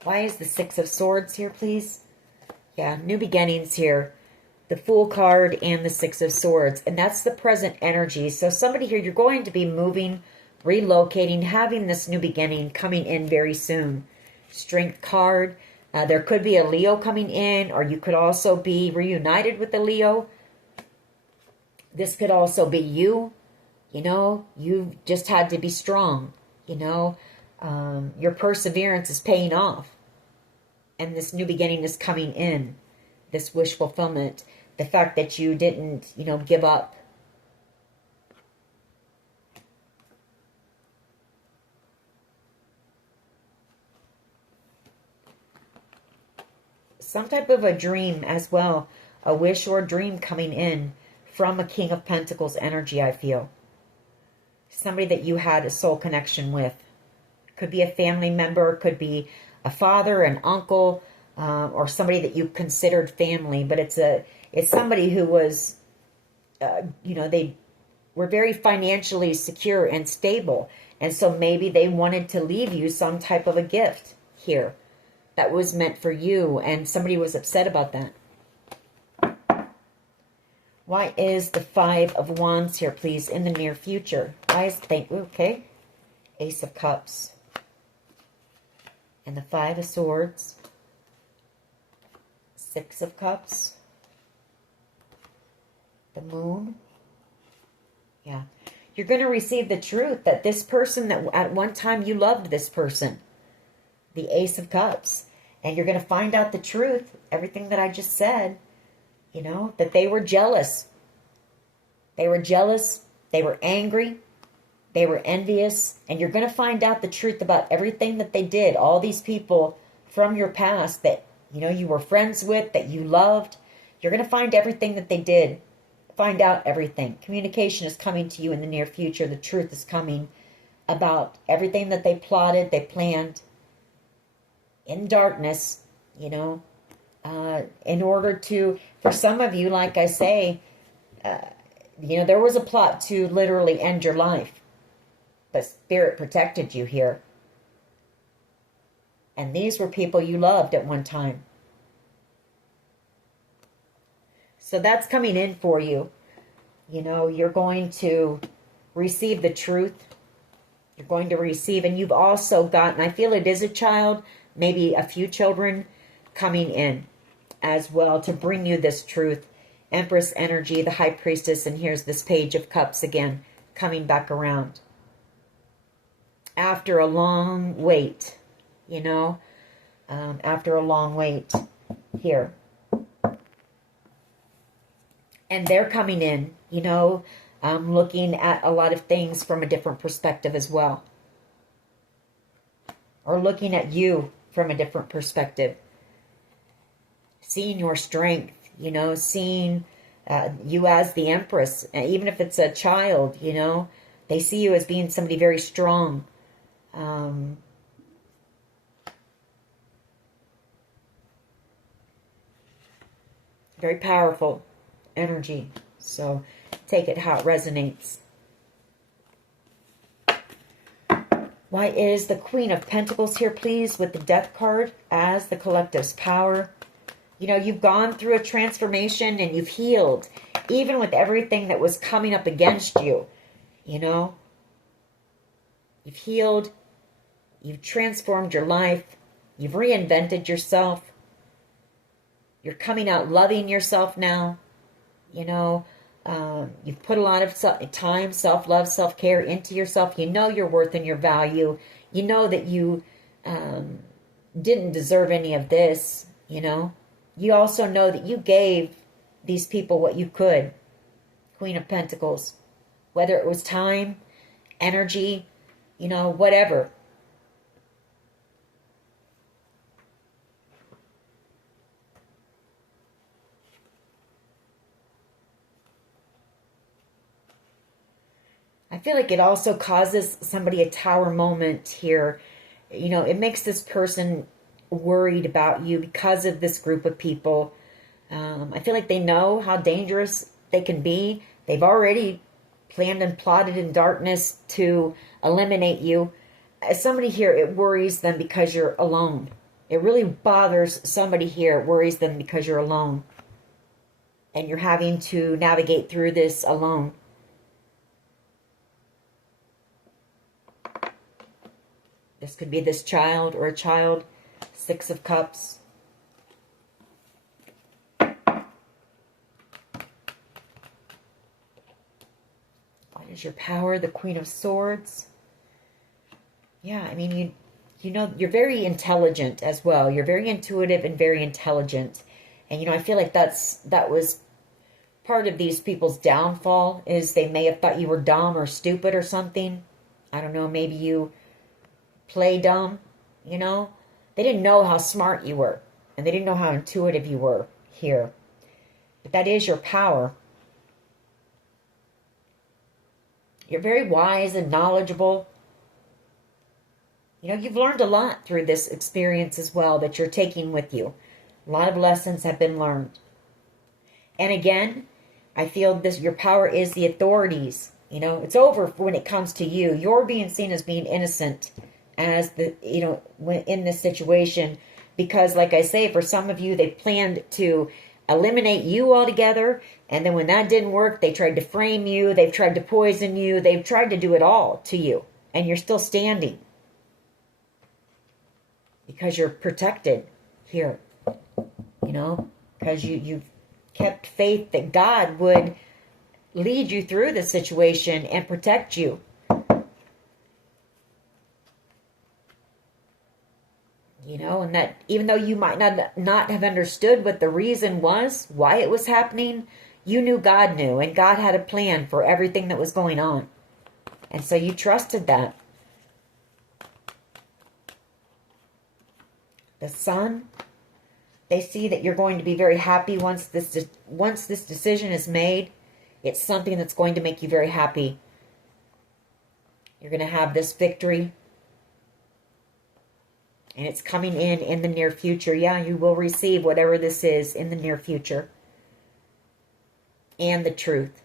Why is the Six of Swords here, please? Yeah, new beginnings here. The Fool card and the Six of Swords. And that's the present energy. So somebody here, you're going to be moving, relocating, having this new beginning coming in very soon. Strength card. There could be a Leo coming in, or you could also be reunited with a Leo. This could also be you. You know, you just had to be strong. You know, your perseverance is paying off. And this new beginning is coming in. This wish fulfillment. The fact that you didn't, you know, give up. Some type of a dream as well. A wish or a dream coming in from a King of Pentacles energy, I feel. Somebody that you had a soul connection with. Could be a family member, could be a father, an uncle, or somebody that you considered family. But it's somebody who was, you know, they were very financially secure and stable. And so maybe they wanted to leave you some type of a gift here that was meant for you. And somebody was upset about that. Why is the Five of Wands here, please, in the near future? Why is, okay, Ace of Cups. And the Five of Swords. Six of Cups. The Moon. Yeah. You're going to receive the truth that this person, that at one time you loved this person. The Ace of Cups. And you're going to find out the truth, everything that I just said. You know, that they were jealous. They were jealous. They were angry. They were envious. And you're going to find out the truth about everything that they did. All these people from your past that, you know, you were friends with, that you loved. You're going to find everything that they did. Find out everything. Communication is coming to you in the near future. The truth is coming about everything that they plotted, they planned in darkness, you know, in order to, for some of you, like I say, you know, there was a plot to literally end your life. But Spirit protected you here. And these were people you loved at one time. So that's coming in for you. You know, you're going to receive the truth. You're going to receive, and you've also gotten, I feel it is a child, maybe a few children coming in as well to bring you this truth. Empress energy, the High Priestess, and here's this Page of Cups again, coming back around. After a long wait, you know, after a long wait here. And they're coming in, you know, looking at a lot of things from a different perspective as well. Or looking at you from a different perspective. Seeing your strength, you know, seeing you as the Empress. Even if it's a child, you know, they see you as being somebody very strong. Very powerful energy. So take it how it resonates. Why is the Queen of Pentacles here, please, with the Death card as the collective's power? You know, you've gone through a transformation and you've healed, even with everything that was coming up against you, you know. You've healed. You've transformed your life. You've reinvented yourself. You're coming out loving yourself now. You know, you've put a lot of time, self-love, self-care into yourself. You know your worth and your value. You know that you didn't deserve any of this, you know. You also know that you gave these people what you could. Queen of Pentacles. Whether it was time, energy, you know, whatever. I feel like it also causes somebody a tower moment here. You know, it makes this person worried about you because of this group of people. I feel like they know how dangerous they can be. They've already planned and plotted in darkness to eliminate you. As somebody here, it worries them because you're alone. It really bothers somebody here. It worries them because you're alone. And you're having to navigate through this alone. This could be this child or a child. Six of Cups. What is your power? The Queen of Swords. Yeah, I mean, you know, you're very intelligent as well. You're very intuitive and very intelligent. And, you know, I feel like that was part of these people's downfall, is they may have thought you were dumb or stupid or something. I don't know, maybe you play dumb, you know. They didn't know how smart you were, and they didn't know how intuitive you were here. But that is your power. You're very wise and knowledgeable. You know, you've learned a lot through this experience as well that you're taking with you. A lot of lessons have been learned. And again, I feel this, your power is the authorities. You know, it's over when it comes to you. You're being seen as being innocent as the, you know, when in this situation, because like I say, for some of you, they planned to eliminate you altogether, and then when that didn't work, they tried to frame you, they've tried to poison you, they've tried to do it all to you, and you're still standing because you're protected here, you know, because you've kept faith that God would lead you through the situation and protect you. You know, and that even though you might not have understood what the reason was, why it was happening, you knew God knew, and God had a plan for everything that was going on. And so you trusted that. The Sun, they see that you're going to be very happy once this decision is made. It's something that's going to make you very happy. You're going to have this victory. And it's coming in the near future. Yeah, you will receive whatever this is in the near future. And the truth.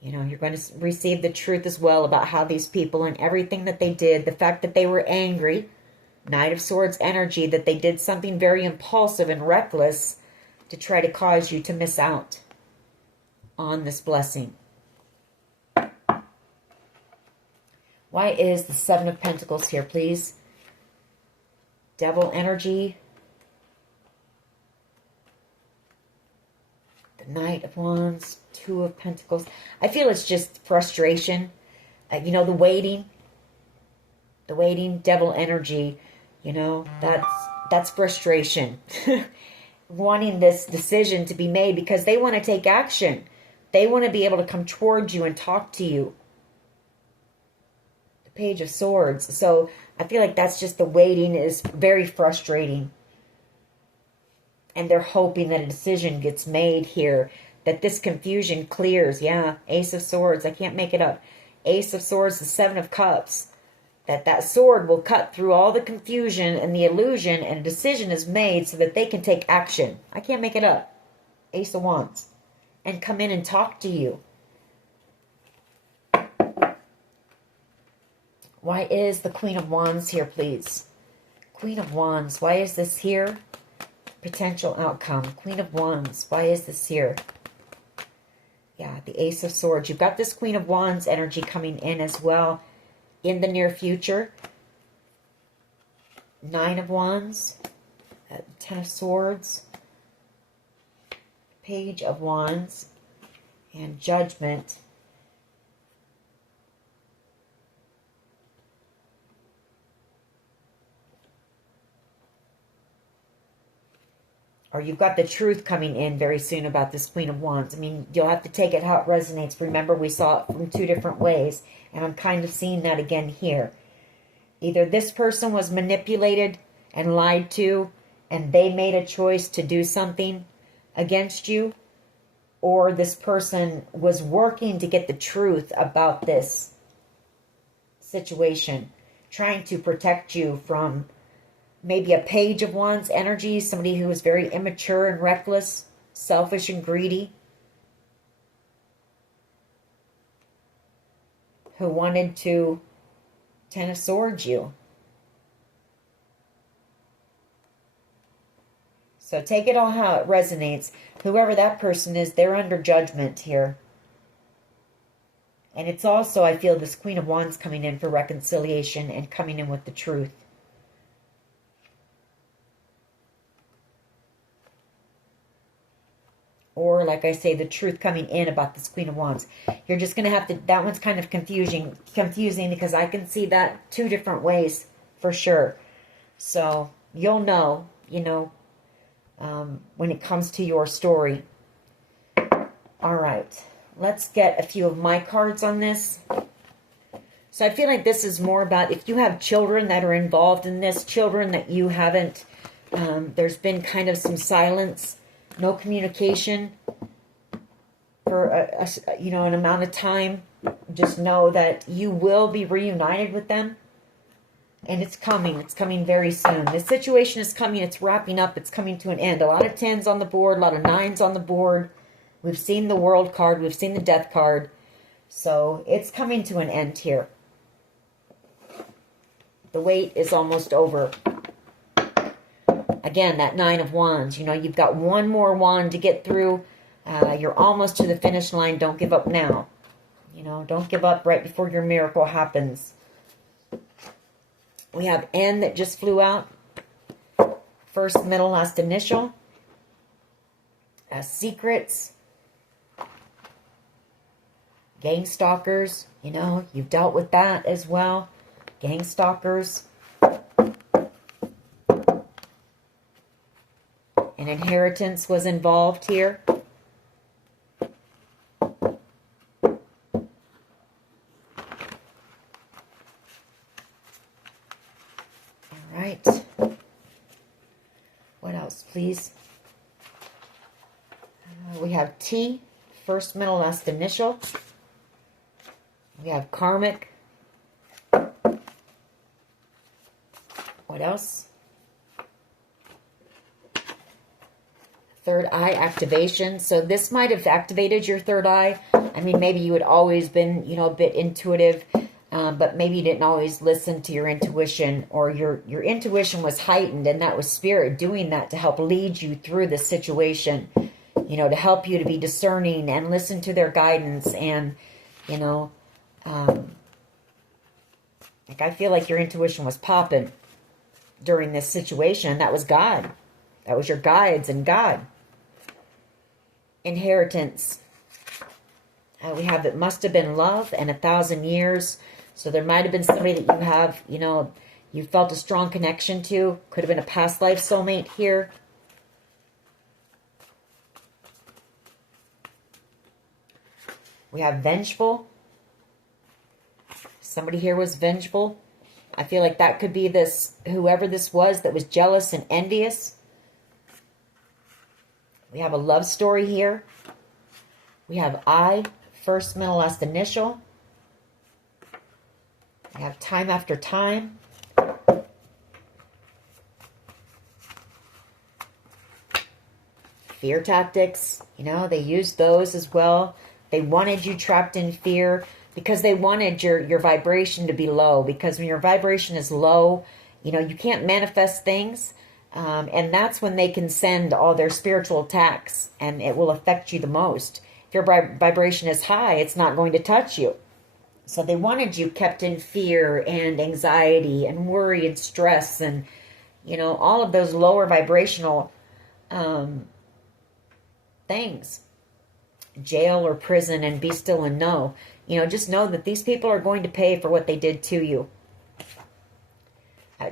You know, you're going to receive the truth as well about how these people and everything that they did. The fact that they were angry. Knight of Swords energy. That they did something very impulsive and reckless to try to cause you to miss out on this blessing. Why is the Seven of Pentacles here, please? Devil energy. The Knight of Wands. Two of Pentacles. I feel it's just frustration. You know, the waiting. The waiting. Devil energy. You know, that's frustration. Wanting this decision to be made because they want to take action. They want to be able to come towards you and talk to you. The Page of Swords. So I feel like that's just the waiting is very frustrating. And they're hoping that a decision gets made here. That this confusion clears. Yeah, Ace of Swords. I can't make it up. Ace of Swords, the Seven of Cups. That sword will cut through all the confusion and the illusion, and a decision is made so that they can take action. I can't make it up. Ace of Wands. And come in and talk to you. Why is the Queen of Wands here, please? Queen of Wands. Why is this here? Potential outcome. Queen of Wands. Why is this here? Yeah, the Ace of Swords. You've got this Queen of Wands energy coming in as well. in the near future. 9 of Wands, 10 of Swords, Page of Wands, and Judgment. Or you've got the truth coming in very soon about this Queen of Wands. I mean, you'll have to take it how it resonates. Remember, we saw it from 2 different ways. And I'm kind of seeing that again here. Either this person was manipulated and lied to, and they made a choice to do something against you. Or this person was working to get the truth about this situation. Trying to protect you from maybe a Page of Wands energy, somebody who is very immature and reckless, selfish and greedy, who wanted to 10 of Swords you. So take it all how it resonates. Whoever that person is, they're under judgment here. And it's also, I feel, this Queen of Wands coming in for reconciliation and coming in with the truth. Or, like I say, the truth coming in about this Queen of Wands. You're just going to have to... That one's kind of confusing because I can see that 2 different ways for sure. So, you'll know, you know, when it comes to your story. All right. Let's get a few of my cards on this. So, I feel like this is more about if you have children that are involved in this, children that you haven't... there's been kind of some silence... No communication for an amount of time. Just know that you will be reunited with them. And it's coming. It's coming very soon. This situation is coming. It's wrapping up. It's coming to an end. A lot of 10s on the board. A lot of 9s on the board. We've seen the World card. We've seen the Death card. So it's coming to an end here. The wait is almost over. Again, that 9 of Wands, you know, you've got one more wand to get through. You're almost to the finish line. Don't give up now. You know, don't give up right before your miracle happens. We have N that just flew out. First, middle, last initial. Secrets. Gang stalkers. You know, you've dealt with that as well. Gang stalkers. An inheritance was involved here. All right. What else, please? We have T, first, middle, last initial. We have karmic. What else? Third eye activation. So this might have activated your third eye. I mean, maybe you had always been, you know, a bit intuitive, but maybe you didn't always listen to your intuition, or your intuition was heightened, and that was spirit doing that to help lead you through the situation, you know, to help you to be discerning and listen to their guidance. And, you know, like I feel like your intuition was popping during this situation. That was God. That was your guides and God. Inheritance. We have it must have been love and 1,000 years. So there might have been somebody that you have, you know, you felt a strong connection to. Could have been a past life soulmate here. We have vengeful. Somebody here was vengeful. I feel like that could be this, whoever this was that was jealous and envious. We have a love story here. We have I, first, middle, last initial. We have time after time. Fear tactics, you know, they used those as well. They wanted you trapped in fear because they wanted your vibration to be low. Because when your vibration is low, you know, you can't manifest things. And that's when they can send all their spiritual attacks, and it will affect you the most. If your vibration is high, it's not going to touch you. So they wanted you kept in fear and anxiety and worry and stress and, you know, all of those lower vibrational things. Jail or prison, and be still and know. You know, just know that these people are going to pay for what they did to you.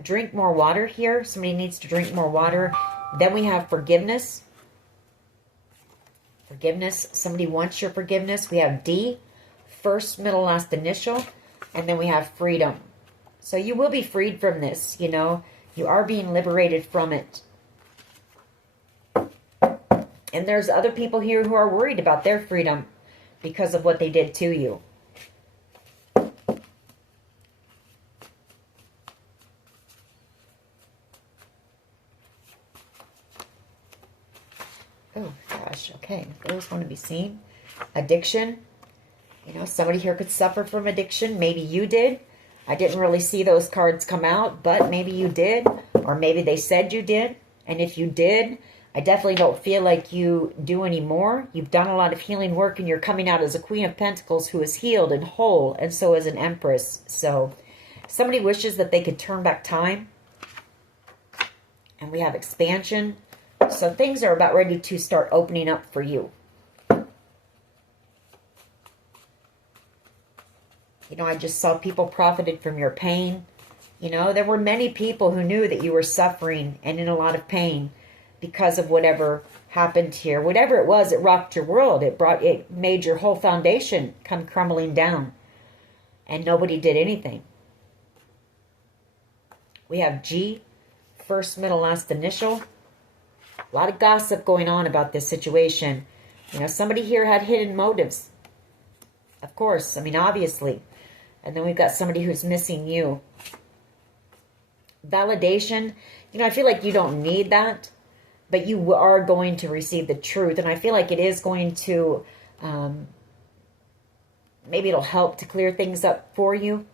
Drink more water here. Somebody needs to drink more water. Then we have forgiveness. Forgiveness. Somebody wants your forgiveness. We have D, first, middle, last initial. And then we have freedom. So you will be freed from this, you know. You are being liberated from it. And there's other people here who are worried about their freedom because of what they did to you. Oh, gosh. Okay. Those want to be seen. Addiction. You know, somebody here could suffer from addiction. Maybe you did. I didn't really see those cards come out, but maybe you did. Or maybe they said you did. And if you did, I definitely don't feel like you do anymore. You've done a lot of healing work, and you're coming out as a Queen of Pentacles who is healed and whole, and so is an Empress. So somebody wishes that they could turn back time. And we have expansion. So things are about ready to start opening up for you. You know, I just saw people profited from your pain. You know, there were many people who knew that you were suffering and in a lot of pain because of whatever happened here. Whatever it was, it rocked your world. It made your whole foundation come crumbling down. And nobody did anything. We have G, first, middle, last initial. A lot of gossip going on about this situation. You know, somebody here had hidden motives. Of course, I mean, obviously. And then we've got somebody who's missing you. Validation. You know, I feel like you don't need that. But you are going to receive the truth. And I feel like it is going to, maybe it'll help to clear things up for you.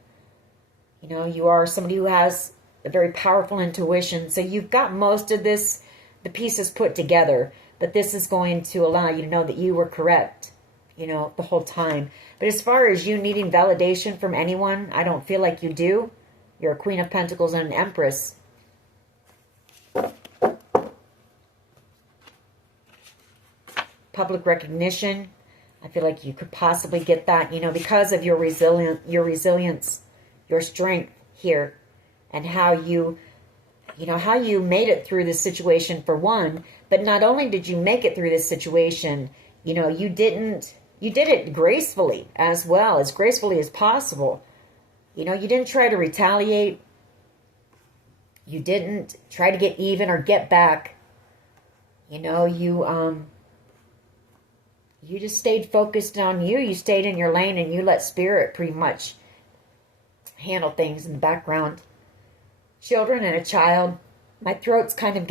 You know, you are somebody who has a very powerful intuition. So you've got most of this, the pieces put together. But this is going to allow you to know that you were correct, you know, the whole time. But as far as you needing validation from anyone, I don't feel like you do. You're a Queen of Pentacles and an Empress. Public recognition. I feel like you could possibly get that, you know, because of your resilience, your strength here, and how you know, how you made it through this situation for one. But not only did you make it through this situation, you know, you did it gracefully as well, as gracefully as possible. You know, you didn't try to retaliate. You didn't try to get even or get back. You know, you just stayed focused on you. You stayed in your lane, and you let spirit pretty much handle things in the background. Children and a child. My throat's kind of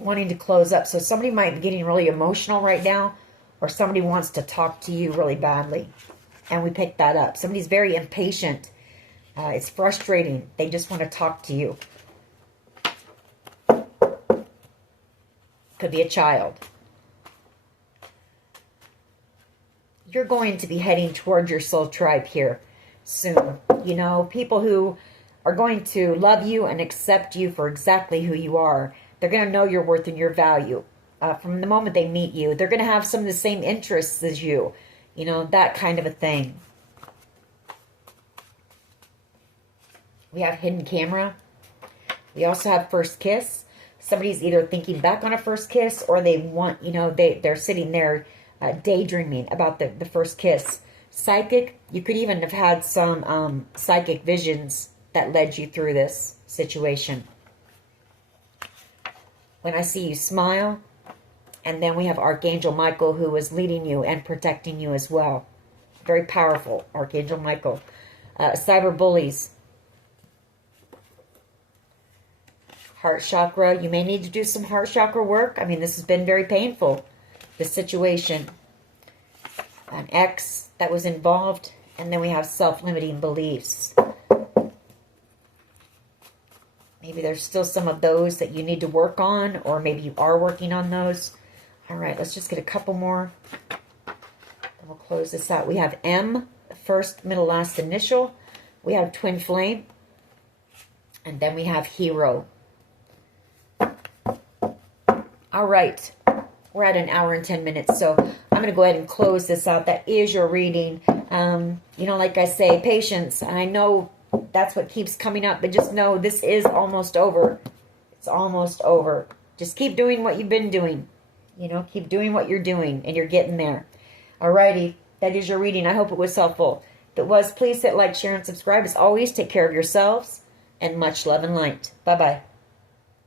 wanting to close up. So somebody might be getting really emotional right now, or somebody wants to talk to you really badly. And we picked that up. Somebody's very impatient. It's frustrating. They just want to talk to you. Could be a child. You're going to be heading toward your soul tribe here soon. You know, people who are going to love you and accept you for exactly who you are. They're going to know your worth and your value from the moment they meet you. They're going to have some of the same interests as you. You know, that kind of a thing. We have hidden camera. We also have first kiss. Somebody's either thinking back on a first kiss, or they want, you know, they're sitting there daydreaming about the first kiss. Psychic, you could even have had some psychic visions that led you through this situation. When I see you smile, and then we have Archangel Michael, who is leading you and protecting you as well. Very powerful, Archangel Michael. Cyber bullies. Heart chakra, you may need to do some heart chakra work. I mean, this has been very painful, this situation. An ex that was involved, and then we have self-limiting beliefs. Maybe there's still some of those that you need to work on, or maybe you are working on those. All right, let's just get a couple more. And we'll close this out. We have M, first, middle, last initial. We have twin flame. And then we have hero. All right. We're at an hour and 10 minutes. So I'm going to go ahead and close this out. That is your reading. You know, like I say, patience. I know that's what keeps coming up. But just know this is almost over. It's almost over. Just keep doing what you've been doing. You know, keep doing what you're doing. And you're getting there. Alrighty. That is your reading. I hope it was helpful. If it was, please hit like, share, and subscribe. As always, take care of yourselves. And much love and light. Bye-bye.